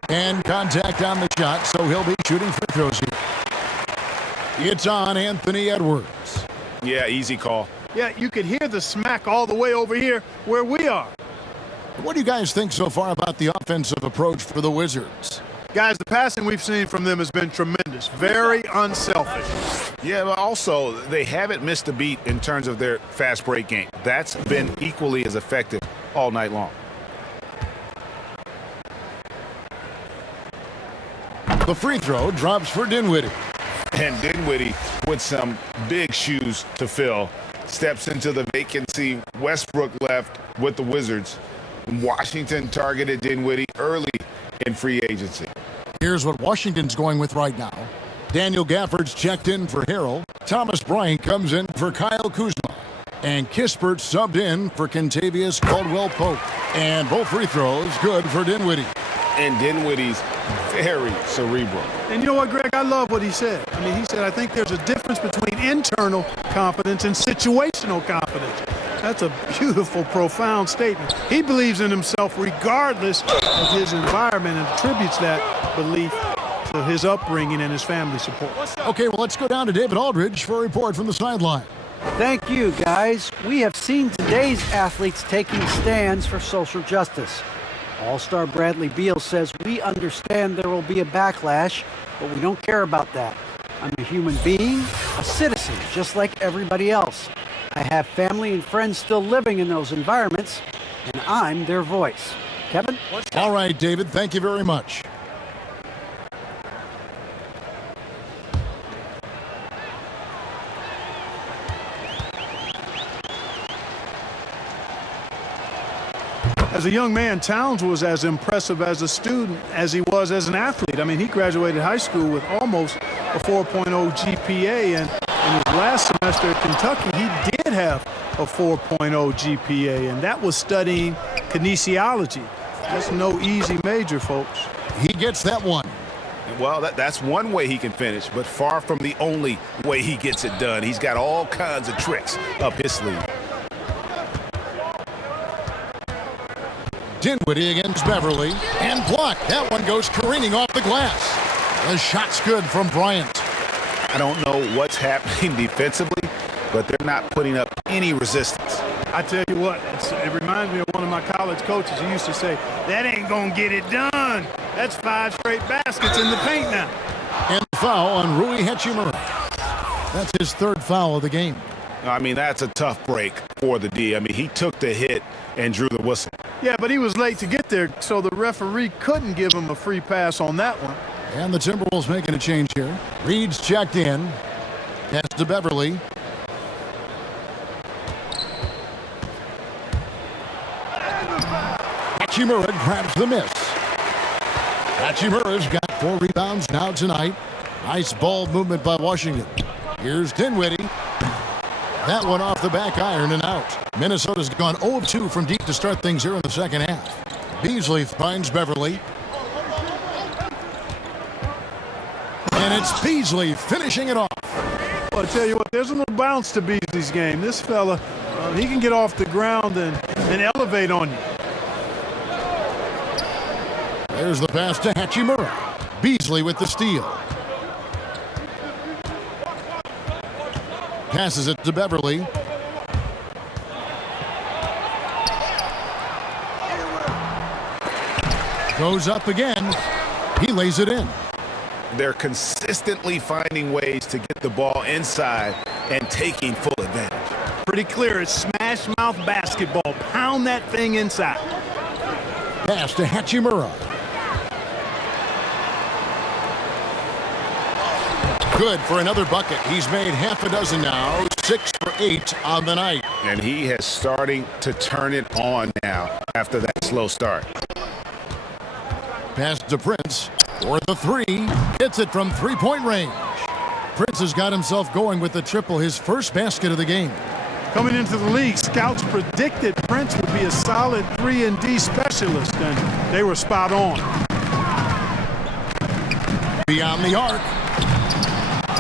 And contact on the shot, so he'll be shooting free throws here. It's on Anthony Edwards. Yeah, easy call. Yeah, you could hear the smack all the way over here where we are. What do you guys think so far about the offensive approach for the Wizards? Guys, the passing we've seen from them has been tremendous. Very unselfish. Yeah, but also they haven't missed a beat in terms of their fast break game. That's been equally as effective all night long. The free throw drops for Dinwiddie. And Dinwiddie, with some big shoes to fill, steps into the vacancy Westbrook left with the Wizards. Washington targeted Dinwiddie early in free agency. Here's what Washington's going with right now. Daniel Gafford's checked in for Harrell. Thomas Bryant comes in for Kyle Kuzma. And Kispert subbed in for Kentavious Caldwell Pope. And both free throws good for Dinwiddie. And Dinwiddie's very cerebral. And you know what, Greg? I love what he said. I mean, he said, I think there's a difference between internal confidence and situational confidence. That's a beautiful, profound statement. He believes in himself regardless of his environment and attributes that belief to his upbringing and his family support. Okay, well, let's go down to David Aldridge for a report from the sideline. Thank you, guys. We have seen today's athletes taking stands for social justice. All-Star Bradley Beal says, we understand there will be a backlash, but we don't care about that. I'm a human being, a citizen, just like everybody else. I have family and friends still living in those environments, and I'm their voice. Kevin? All right, David, thank you very much. As a young man, Towns was as impressive as a student as he was as an athlete. I mean, he graduated high school with almost a 4.0 GPA, and in his last semester at Kentucky, he did have a 4.0 GPA, and that was studying kinesiology. That's no easy major, folks. He gets that one. Well, that's one way he can finish, but far from the only way he gets it done. He's got all kinds of tricks up his sleeve. Dinwiddie against Beverly, and blocked. That one goes careening off the glass. The shot's good from Bryant. I don't know what's happening defensively, but they're not putting up any resistance. I tell you what, it reminds me of one of my college coaches. He used to say, that ain't gonna get it done. That's 5 straight baskets in the paint now. And foul on Rui Hachimura. That's his 3rd foul of the game. I mean, that's a tough break for the D. I mean, he took the hit and drew the whistle. Yeah, but he was late to get there, so the referee couldn't give him a free pass on that one. And the Timberwolves making a change here. Reed's checked in. Pass to Beverly. Hachimura grabs the miss. Hachimura's got 4 rebounds now tonight. Nice ball movement by Washington. Here's Dinwiddie. That one off the back iron and out. Minnesota's gone 0 of 2 from deep to start things here in the second half. Beasley finds Beverly. And it's Beasley finishing it off. Well, I tell you what, there's a little bounce to Beasley's game. This fella, he can get off the ground and elevate on you. There's the pass to Hachimura. Beasley with the steal. Passes it to Beverly. Goes up again. He lays it in. They're consistently finding ways to get the ball inside and taking full advantage. Pretty clear. It's smash mouth basketball. Pound that thing inside. Pass to Hachimura. Good for another bucket. He's made half a dozen now. 6 for 8 on the night. And he is starting to turn it on now after that slow start. Pass to Prince for the 3. Hits it from 3-point range. Prince has got himself going with the triple, his first basket of the game. Coming into the league, scouts predicted Prince would be a solid 3-and-D specialist, and they were spot on. Beyond the arc.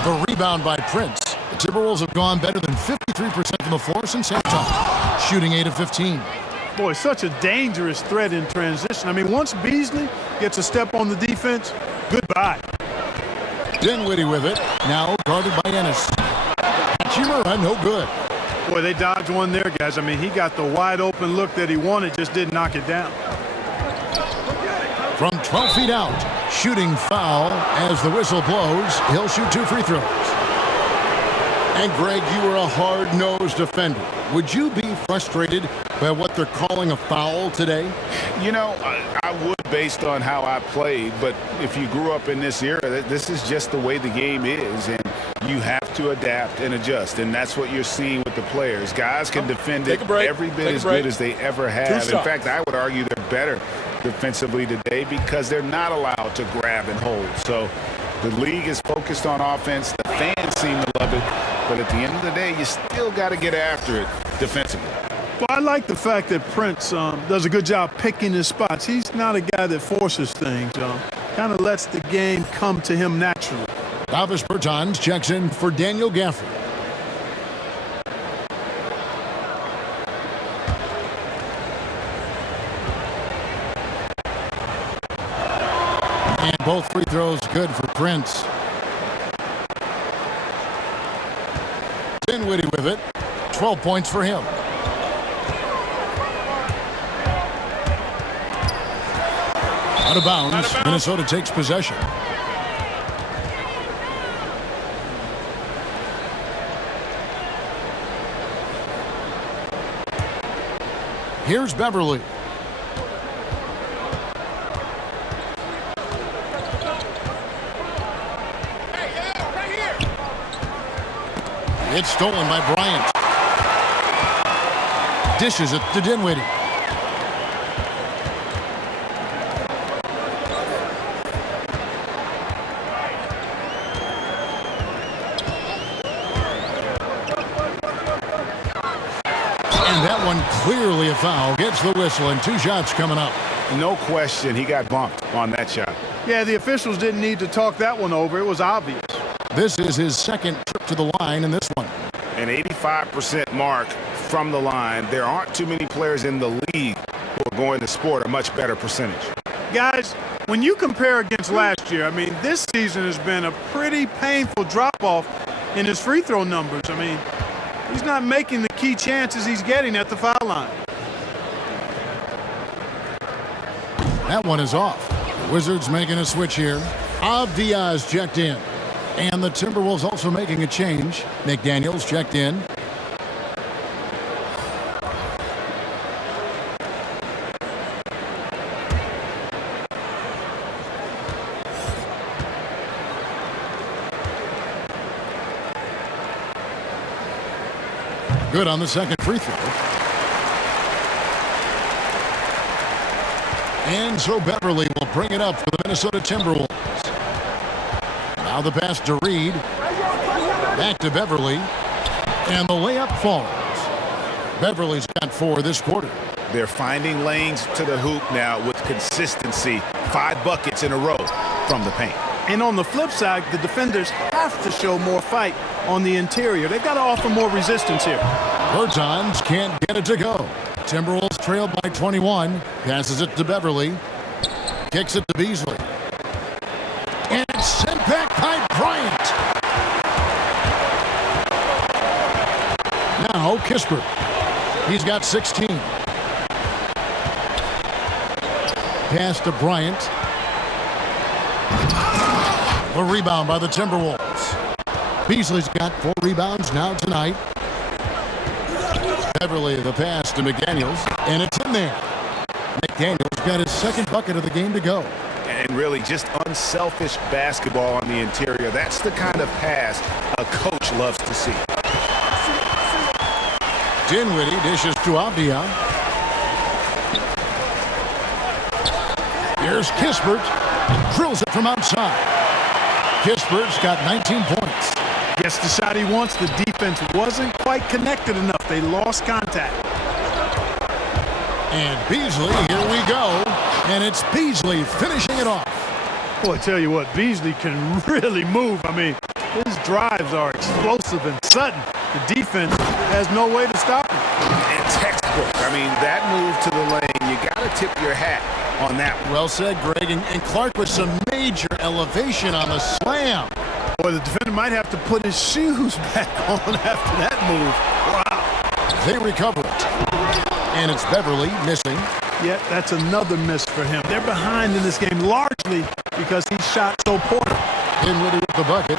The rebound by Prince. The Timberwolves have gone better than 53% from the floor since halftime, shooting 8 of 15. Boy, such a dangerous threat in transition. I mean, once Beasley gets a step on the defense, goodbye. Dinwiddie with it, now guarded by Ennis. Hachimura, no good. Boy, they dodged one there, guys. I mean, he got the wide open look that he wanted, just didn't knock it down. From 12 feet out, shooting foul as the whistle blows. He'll shoot 2 free throws. And Greg, you were a hard-nosed defender. Would you be frustrated by what they're calling a foul today? You know, I would based on how I played, but if you grew up in this era, this is just the way the game is, and you have to adapt and adjust, and that's what you're seeing with the players. Guys can defend it every bit as good as they ever have. In fact, I would argue they're better defensively today because they're not allowed to grab and hold. So the league is focused on offense. The fans seem to love it, but at the end of the day, you still got to get after it defensively. Well, I like the fact that Prince does a good job picking his spots. He's not a guy that forces things. Kind of lets the game come to him naturally. Davis Bertans checks in for Daniel Gafford. And both free throws good for Prince. Dinwiddie with it. 12 points for him. Out of bounds. Minnesota takes possession. Here's Beverly. It's stolen by Bryant. Dishes it to Dinwiddie. And that one clearly a foul. Gets the whistle and 2 shots coming up. No question he got bumped on that shot. Yeah, the officials didn't need to talk that one over. It was obvious. This is his second trip to the line in this one. An 85% mark from the line. There aren't too many players in the league who are going to sport a much better percentage. Guys, when you compare against last year, I mean, this season has been a pretty painful drop-off in his free throw numbers. I mean, he's not making the key chances he's getting at the foul line. That one is off. Wizards making a switch here. Avdia's checked in. And the Timberwolves also making a change. McDaniels checked in. Good on the second free throw. And so Beverly will bring it up for the Minnesota Timberwolves. Now the pass to Reed. Back to Beverly. And the layup falls. Beverly's got 4 this quarter. They're finding lanes to the hoop now with consistency. 5 buckets in a row from the paint. And on the flip side, the defenders have to show more fight on the interior. They've got to offer more resistance here. Bertans can't get it to go. Timberwolves trail by 21. Passes it to Beverly. Kicks it to Beasley. And it's sent back by Bryant. Now Kispert. He's got 16. Pass to Bryant. A rebound by the Timberwolves. Beasley's got 4 rebounds now tonight. Beverly the pass to McDaniels, and it's in there. McDaniels got his second bucket of the game to go. And really just unselfish basketball on the interior. That's the kind of pass a coach loves to see. Dinwiddie dishes to Avdia. Here's Kispert. Drills it from outside. Kispert's got 19 points. Gets the shot he wants. The defense wasn't quite connected enough. They lost contact. And Beasley, here we go. And it's Beasley finishing it off. Boy, I tell you what, Beasley can really move. I mean, his drives are explosive and sudden. The defense has no way to stop him. And textbook. I mean, that move to the lane, you got to tip your hat on that one. Well said, Greg. And Clark with some major elevation on the slam. Boy, the defender might have to put his shoes back on after that move. Wow. They recover it. And it's Beverly missing. Yet that's another miss for him. They're behind in this game largely because he shot so poorly. Dinwiddie with the bucket.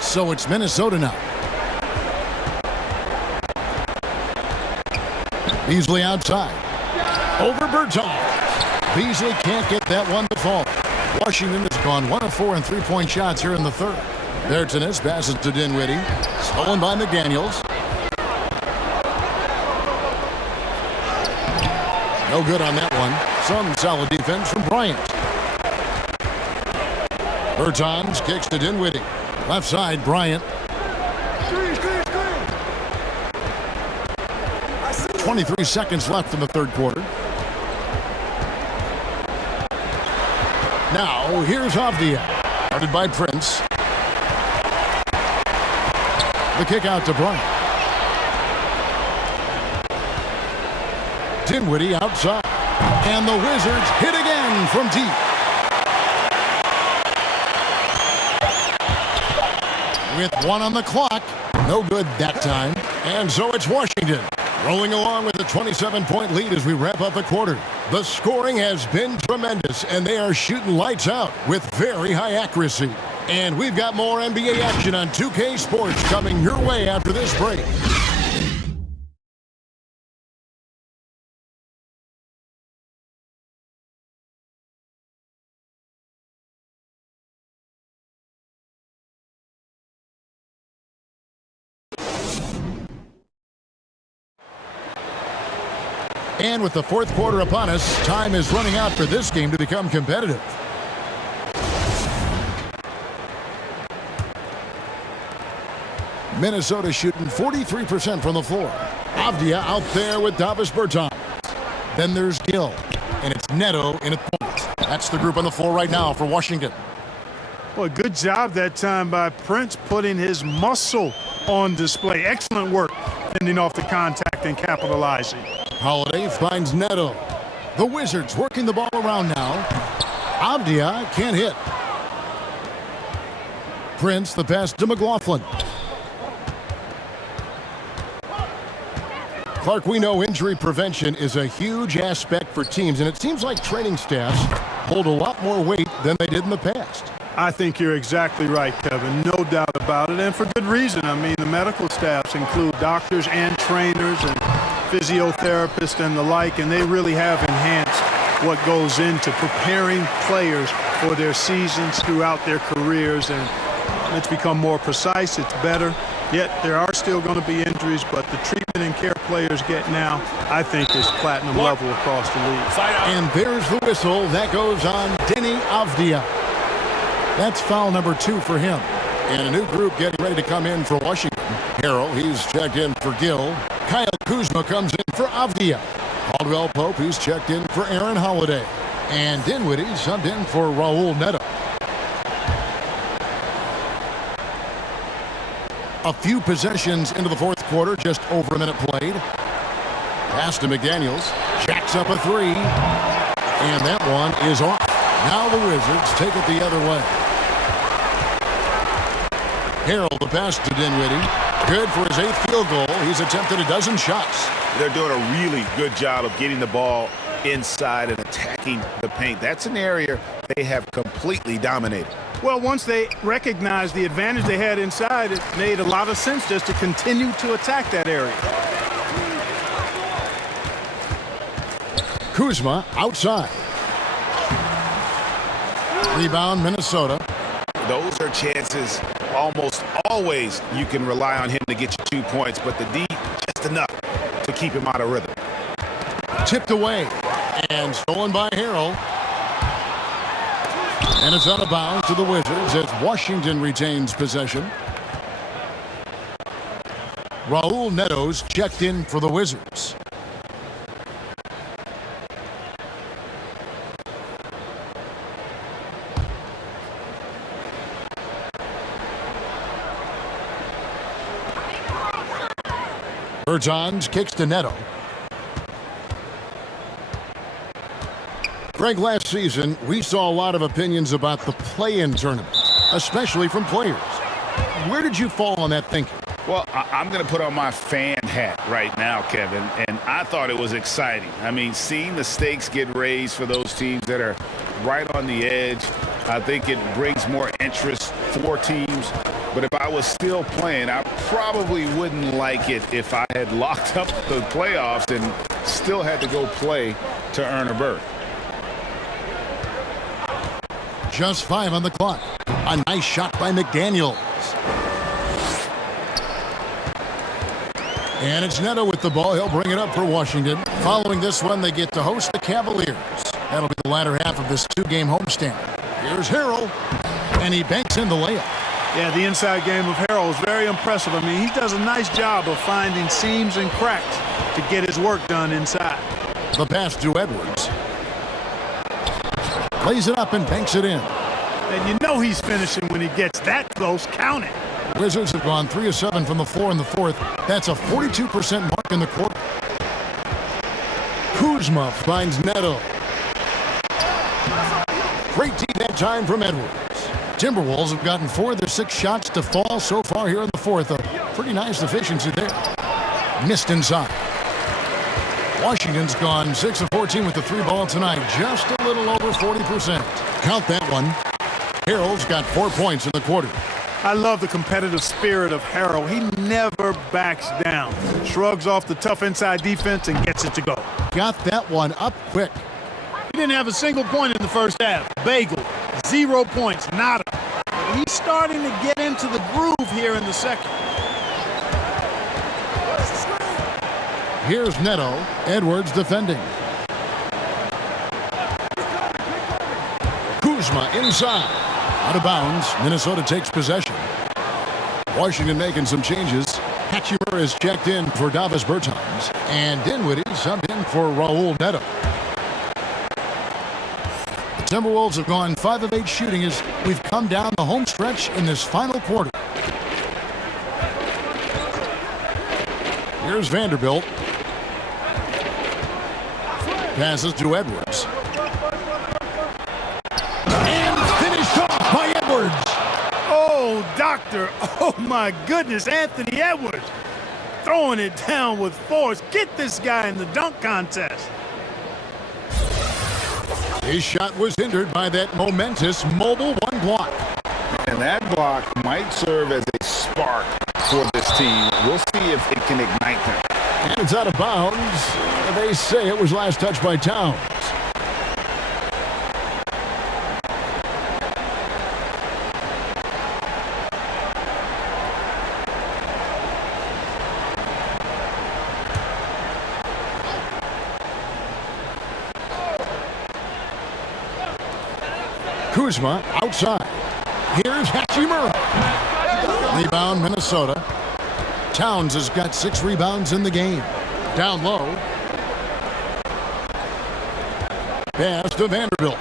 So it's Minnesota now. Beasley outside. Over Bertans. Beasley can't get that one to fall. Washington has gone 1 of 4 in three-point shots here in the third. Bertans passes to Dinwiddie. Stolen by McDaniels. No good on that one. Some solid defense from Bryant. Bertans kicks to Dinwiddie. Left side, Bryant. 23 seconds left in the third quarter. Now, here's Avdia. Guarded by Prince. The kick out to Bryant. Dinwiddie outside. And the Wizards hit again from deep. With 1 on the clock. No good that time. And so it's Washington rolling along with a 27-point lead as we wrap up the quarter. The scoring has been tremendous, and they are shooting lights out with very high accuracy. And we've got more NBA action on 2K Sports coming your way after this break. And with the fourth quarter upon us, time is running out for this game to become competitive. Minnesota shooting 43% from the floor. Avdia out there with Davis Bertans. Then there's Gill, and it's Neto in at point. That's the group on the floor right now for Washington. Well, good job that time by Prince putting his muscle on display. Excellent work fending off the contact and capitalizing. Holiday finds Neto. The Wizards working the ball around now. Avdia can't hit. Prince the pass to McLaughlin. Clark, we know injury prevention is a huge aspect for teams, and it seems like training staffs hold a lot more weight than they did in the past. I think you're exactly right, Kevin. No doubt about it, and for good reason. I mean, the medical staffs include doctors and trainers and physiotherapists and the like, and they really have enhanced what goes into preparing players for their seasons throughout their careers, and it's become more precise, it's better. Yet there are still going to be injuries, but the treatment and care players get now, I think, is platinum level across the league. And there's the whistle. That goes on Deni Avdia. That's foul number 2 for him. And a new group getting ready to come in for Washington. Harrell, he's checked in for Gill. Kyle Kuzma comes in for Avdia. Caldwell Pope, he's checked in for Aaron Holiday. And Dinwiddie subbed in for Raul Neto. A few possessions into the fourth quarter, just over a minute played. Pass to McDaniels. Jacks up a 3. And that one is off. Now the Wizards take it the other way. Harrell the pass to Dinwiddie. Good for his 8th field goal. He's attempted a dozen shots. They're doing a really good job of getting the ball inside and attacking the paint. That's an area they have completely dominated. Well, once they recognized the advantage they had inside, it made a lot of sense just to continue to attack that area. Kuzma outside. Rebound, Minnesota. Those are chances almost always you can rely on him to get you 2 points, but the D just enough to keep him out of rhythm. Tipped away and stolen by Harrell. And it's out of bounds to the Wizards as Washington retains possession. Raul Neto's checked in for the Wizards. Bertans kicks to Neto. Greg, last season, we saw a lot of opinions about the play-in tournament, especially from players. Where did you fall on that thinking? Well, I'm going to put on my fan hat right now, Kevin, and I thought it was exciting. I mean, seeing the stakes get raised for those teams that are right on the edge, I think it brings more interest for teams. But if I was still playing, I probably wouldn't like it if I had locked up the playoffs and still had to go play to earn a berth. Just 5 on the clock. A nice shot by McDaniels. And it's Neto with the ball. He'll bring it up for Washington. Following this one, they get to host the Cavaliers. That'll be the latter half of this 2-game homestand. Here's Harrell, and he banks in the layup. Yeah, the inside game of Harrell is very impressive. I mean, he does a nice job of finding seams and cracks to get his work done inside. The pass to Edwards. Plays it up and banks it in. And you know he's finishing when he gets that close. Count it. Wizards have gone 3 of 7 from the floor in the fourth. That's a 42% mark in the quarter. Kuzma finds Neto. Great D that time from Edwards. Timberwolves have gotten 4 of their 6 shots to fall so far here in the fourth. A pretty nice efficiency there. Missed inside. Washington's gone 6 of 14 with the 3-ball tonight. Just a little over 40%. Count that one. Harrell's got 4 points in the quarter. I love the competitive spirit of Harrell. He never backs down. Shrugs off the tough inside defense and gets it to go. Got that one up quick. He didn't have a single point in the first half. Bagel, 0 points, nada. He's starting to get into the groove here in the second. Here's Neto. Edwards defending. Kuzma inside. Out of bounds. Minnesota takes possession. Washington making some changes. Hachimura is checked in for Davis Bertans. And Dinwiddie subbed in for Raul Neto. The Timberwolves have gone 5 of 8 shooting as we've come down the home stretch in this final quarter. Here's Vanderbilt. Passes to Edwards. And finished off by Edwards. Oh, doctor. Oh, my goodness. Anthony Edwards throwing it down with force. Get this guy in the dunk contest. His shot was hindered by that momentous mobile 1 block. And that block might serve as a spark for this team. We'll see if it can ignite them. And it's out of bounds. They say it was last touched by Towns. Kuzma outside. Here's Hachimura. Rebound Minnesota. Towns has got 6 rebounds in the game. Down low. Pass to Vanderbilt.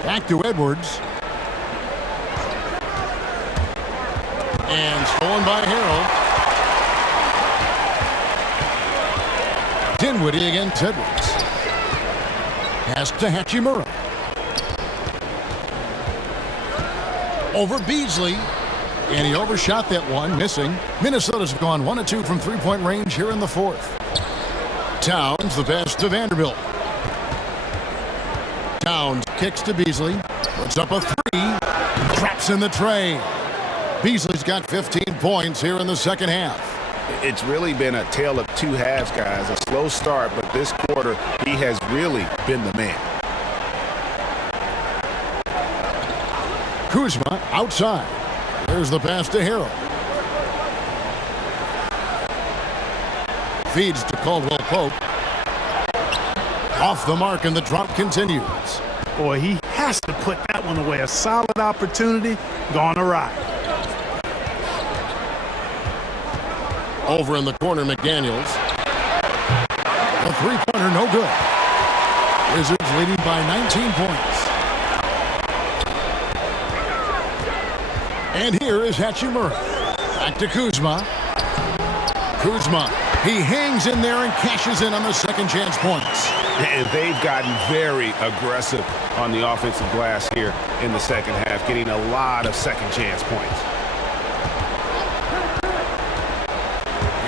Back to Edwards. And stolen by Harrell. Dinwiddie against Edwards. Pass to Hachimura. Over Beasley. And he overshot that one, missing. Minnesota's gone 1 of 2 from 3-point range here in the fourth. Towns, the pass to Vanderbilt. Towns kicks to Beasley. Puts up a 3. Traps in the tray. Beasley's got 15 points here in the second half. It's really been a tale of 2 halves, guys. A slow start, but this quarter, he has really been the man. Kuzma outside. There's the pass to Harrell. Feeds to Caldwell Pope. Off the mark, and the drop continues. Boy, he has to put that one away. A solid opportunity gone awry. Over in the corner, McDaniels. The 3-pointer, no good. Wizards leading by 19 points. And here is Hachimura. Back to Kuzma. Kuzma He hangs in there and cashes in on the second chance points. And they've gotten very aggressive on the offensive glass here in the second half, getting a lot of second chance points.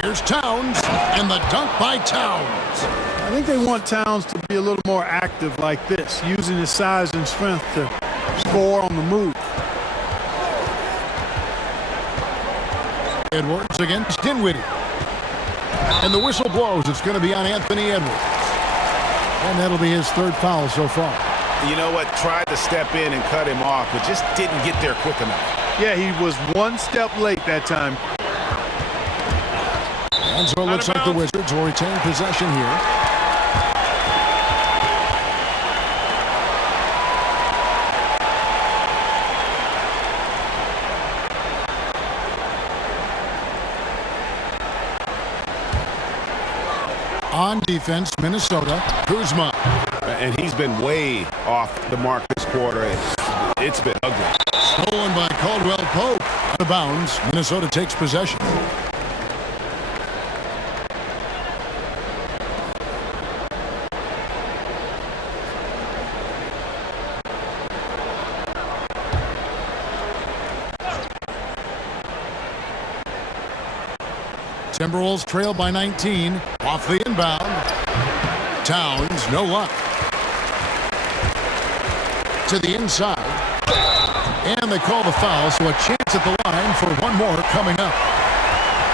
Here's Towns, and the dunk by Towns. I think they want Towns to be a little more active like this, using his size and strength to score on the move. Edwards against Dinwiddie. And the whistle blows. It's going to be on Anthony Edwards. And that'll be his third foul so far. You know what? Tried to step in and cut him off, but just didn't get there quick enough. Yeah, he was one step late that time. And so it looks like the Wizards will retain possession here. On defense, Minnesota, Kuzma. And he's been way off the mark this quarter. It's been ugly. Stolen by Caldwell Pope. Out of bounds. Minnesota takes possession. Timberwolves trail by 19. Off the inbound. Towns, no luck. To the inside. And they call the foul, so a chance at the line for one more coming up.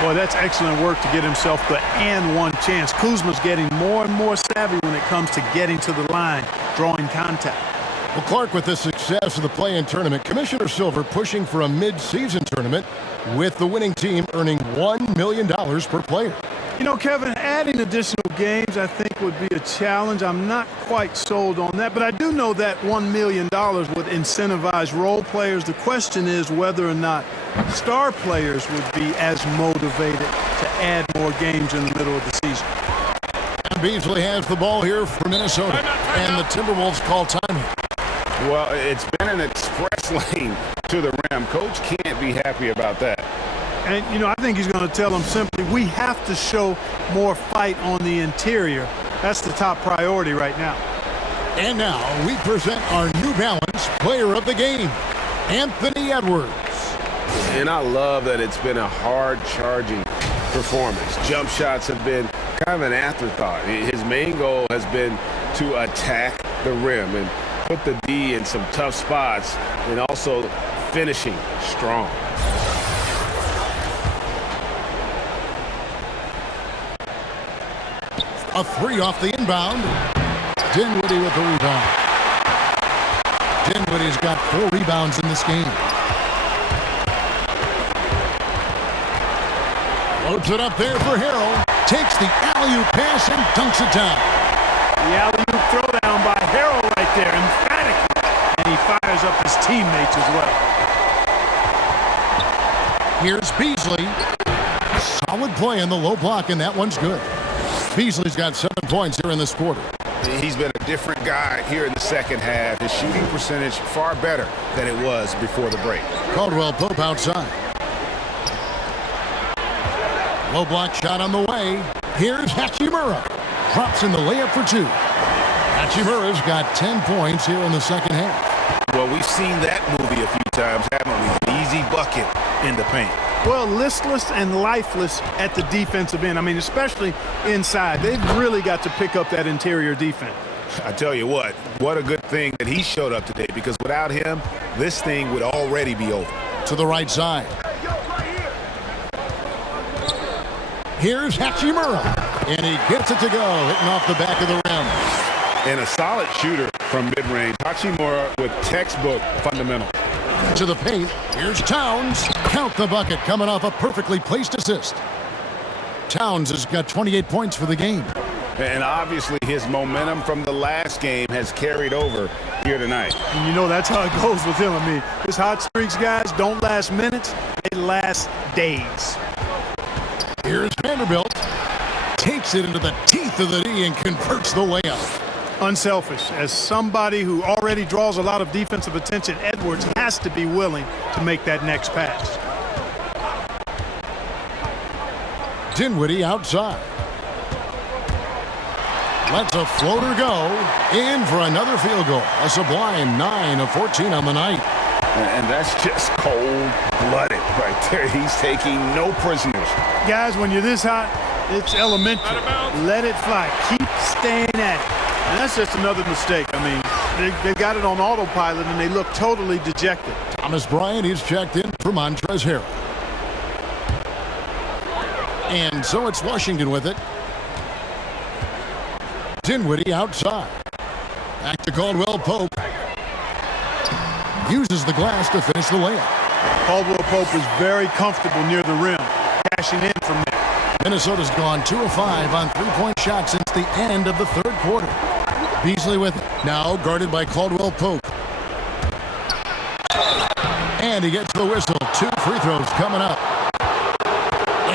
Boy, that's excellent work to get himself the and one chance. Kuzma's getting more and more savvy when it comes to getting to the line, drawing contact. Well, Clark, with the success of the play-in tournament, Commissioner Silver pushing for a mid-season tournament with the winning team earning $1 million per player. You know, Kevin, adding additional games I think would be a challenge. I'm not quite sold on that, but I do know that $1 million would incentivize role players. The question is whether or not star players would be as motivated to add more games in the middle of the season. And Beasley has the ball here for Minnesota, and the Timberwolves call timeout. Well, it's been an express lane to the rim. Coach can't be happy about that. And, you know, I think he's going to tell them simply, we have to show more fight on the interior. That's the top priority right now. And now we present our New Balance player of the game, Anthony Edwards. And I love that it's been a hard-charging performance. Jump shots have been kind of an afterthought. His main goal has been to attack the rim and put the D in some tough spots and also finishing strong. A three off the inbound. Dinwiddie with the rebound. Dinwiddie's got 4 rebounds in this game. Loads it up there for Harrell. Takes the alley-oop pass and dunks it down. The alley-oop throwdown by Harrell right there, emphatically. And he fires up his teammates as well. Here's Beasley. Solid play in the low block, and that one's good. Beasley's got 7 points here in this quarter. He's been a different guy here in the second half. His shooting percentage far better than it was before the break. Caldwell Pope outside. Low block shot on the way. Here's Hachimura. Drops in the layup for 2. Hachimura's got 10 points here in the second half. Well, we've seen that movie a few times, haven't we? An easy bucket in the paint. Well, listless and lifeless at the defensive end. I mean, especially inside. They've really got to pick up that interior defense. I tell you what a good thing that he showed up today, because without him, this thing would already be over. To the right side. Here's Hachimura. And he gets it to go, hitting off the back of the rim. And a solid shooter from mid-range. Hachimura with textbook fundamentals. To the paint. Here's Towns. Count the bucket, coming off a perfectly placed assist. Towns has got 28 points for the game. And obviously his momentum from the last game has carried over here tonight. And you know that's how it goes with him. I mean, his hot streaks, guys, don't last minutes. They last days. Here's Vanderbilt. Takes it into the teeth of the D and converts the layup. Unselfish. As somebody who already draws a lot of defensive attention, Edwards has to be willing to make that next pass. Dinwiddie outside. Lets a floater go. In for another field goal. A sublime 9 of 14 on the night. And that's just cold-blooded right there. He's taking no prisoners. Guys, when you're this hot, it's elementary. Let it fly. Keep staying at it. And that's just another mistake. I mean, they got it on autopilot, and they look totally dejected. Thomas Bryant, he's checked in for Montrezl Harrell. And so it's Washington with it. Dinwiddie outside. Back to Caldwell Pope. Uses the glass to finish the layup. Caldwell Pope is very comfortable near the rim, cashing in from there. Minnesota's gone 2 of 5 on three-point shots since the end of the third quarter. Beasley with it. Now guarded by Caldwell Pope. And he gets the whistle. 2 free throws coming up.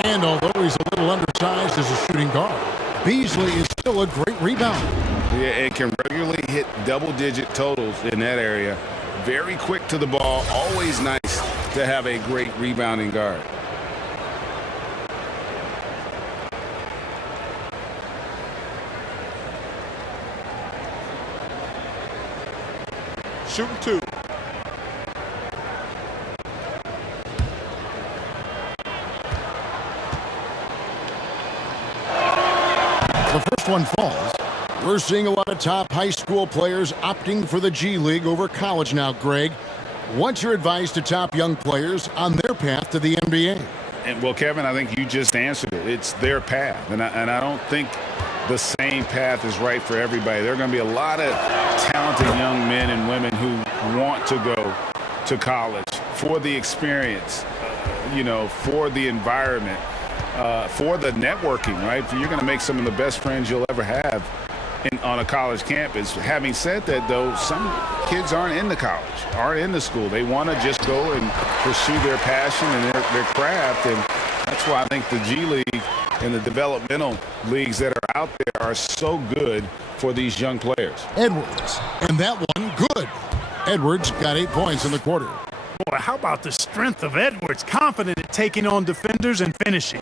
And although he's a little undersized as a shooting guard, Beasley is still a great rebounder. Yeah, it can regularly hit double-digit totals in that area. Very quick to the ball. Always nice to have a great rebounding guard. Shooting 2. The first one falls. We're seeing a lot of top high school players opting for the G League over college now, Greg. What's your advice to top young players on their path to the NBA? And, well, Kevin, I think you just answered it. It's their path. And I don't think the same path is right for everybody. There are going to be a lot of talented young men and women who want to go to college for the experience, for the environment, for the networking, right? You're going to make some of the best friends you'll ever have on a college campus. Having said that, though, some kids aren't in the college, aren't in the school. They want to just go and pursue their passion and their craft, and that's why I think the G League and the developmental leagues that are out there are so good for these young players. Edwards, and that one good. Edwards got 8 points in the quarter. Boy, how about the strength of Edwards? Confident at taking on defenders and finishing.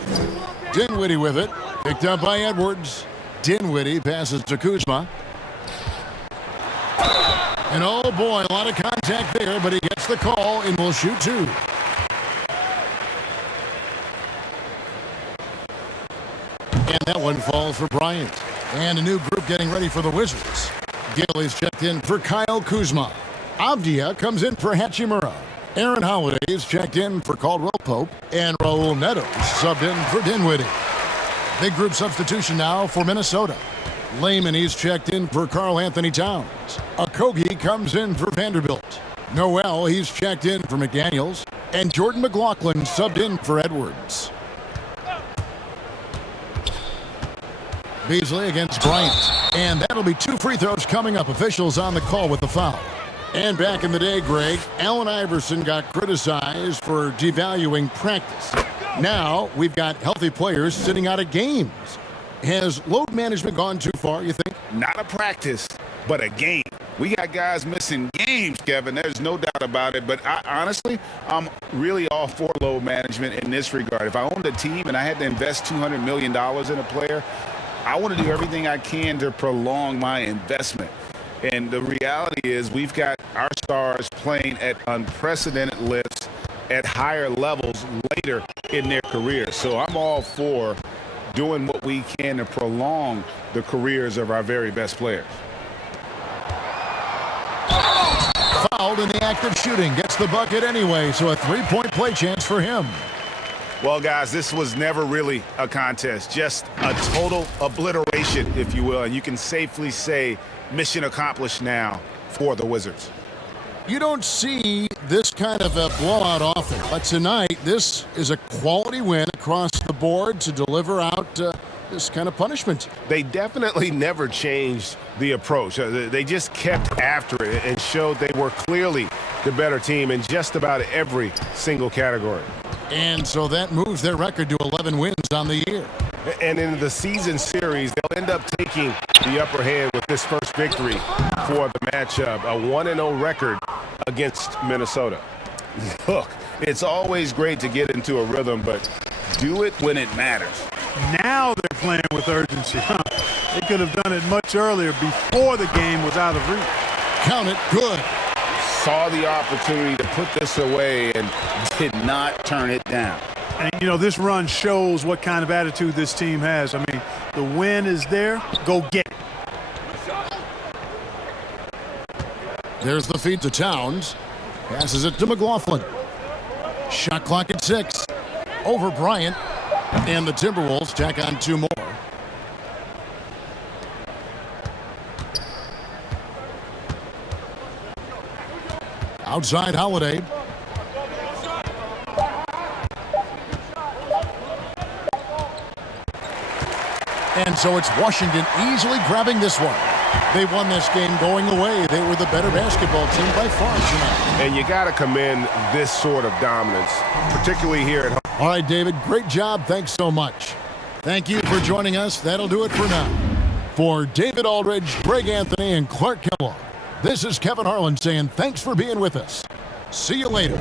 Dinwiddie with it. Picked up by Edwards. Dinwiddie passes to Kuzma. And oh boy, a lot of contact there, but he gets the call and will shoot 2. And that one falls for Bryant. And a new group getting ready for the Wizards. Gilly's checked in for Kyle Kuzma. Avdia comes in for Hachimura. Aaron Holiday is checked in for Caldwell Pope. And Raul Neto subbed in for Dinwiddie. Big group substitution now for Minnesota. Layman, he's checked in for Karl Anthony Towns. Okogie comes in for Vanderbilt. Noel, he's checked in for McDaniels. And Jordan McLaughlin subbed in for Edwards. Beasley against Bryant. And that'll be 2 free throws coming up. Officials on the call with the foul. And back in the day, Greg, Allen Iverson got criticized for devaluing practice. Now we've got healthy players sitting out of games. Has load management gone too far, you think? Not a practice, but a game. We got guys missing games, Kevin. There's no doubt about it. But honestly, I'm really all for load management in this regard. If I owned a team and I had to invest $200 million in a player, I want to do everything I can to prolong my investment. And the reality is we've got our stars playing at unprecedented lifts at higher levels later in their careers. So I'm all for doing what we can to prolong the careers of our very best players. Fouled in the act of shooting. Gets the bucket anyway, so a 3-point play chance for him. Well, guys, this was never really a contest. Just a total obliteration, if you will. And you can safely say mission accomplished now for the Wizards. You don't see this kind of a blowout often, but tonight this is a quality win across the board to deliver out this kind of punishment. They definitely never changed the approach. They just kept after it and showed they were clearly the better team in just about every single category. And so that moves their record to 11 wins on the year. And in the season series, they'll end up taking the upper hand with this first victory for the matchup, a 1-0 record against Minnesota. Look, it's always great to get into a rhythm, but do it when it matters. Now they're playing with urgency. They could have done it much earlier before the game was out of reach. Count it, good. Saw the opportunity to put this away and did not turn it down. And, you know, this run shows what kind of attitude this team has. I mean, the win is there. Go get it. There's the feed to Towns. Passes it to McLaughlin. Shot clock at 6. Over Bryant. And the Timberwolves tack on 2 more. Outside Holiday. And so it's Washington easily grabbing this one. They won this game going away. They were the better basketball team by far tonight. And you got to commend this sort of dominance, particularly here at home. All right, David, great job. Thanks so much. Thank you for joining us. That'll do it for now. For David Aldridge, Greg Anthony, and Clark Kellogg, this is Kevin Harlan saying thanks for being with us. See you later.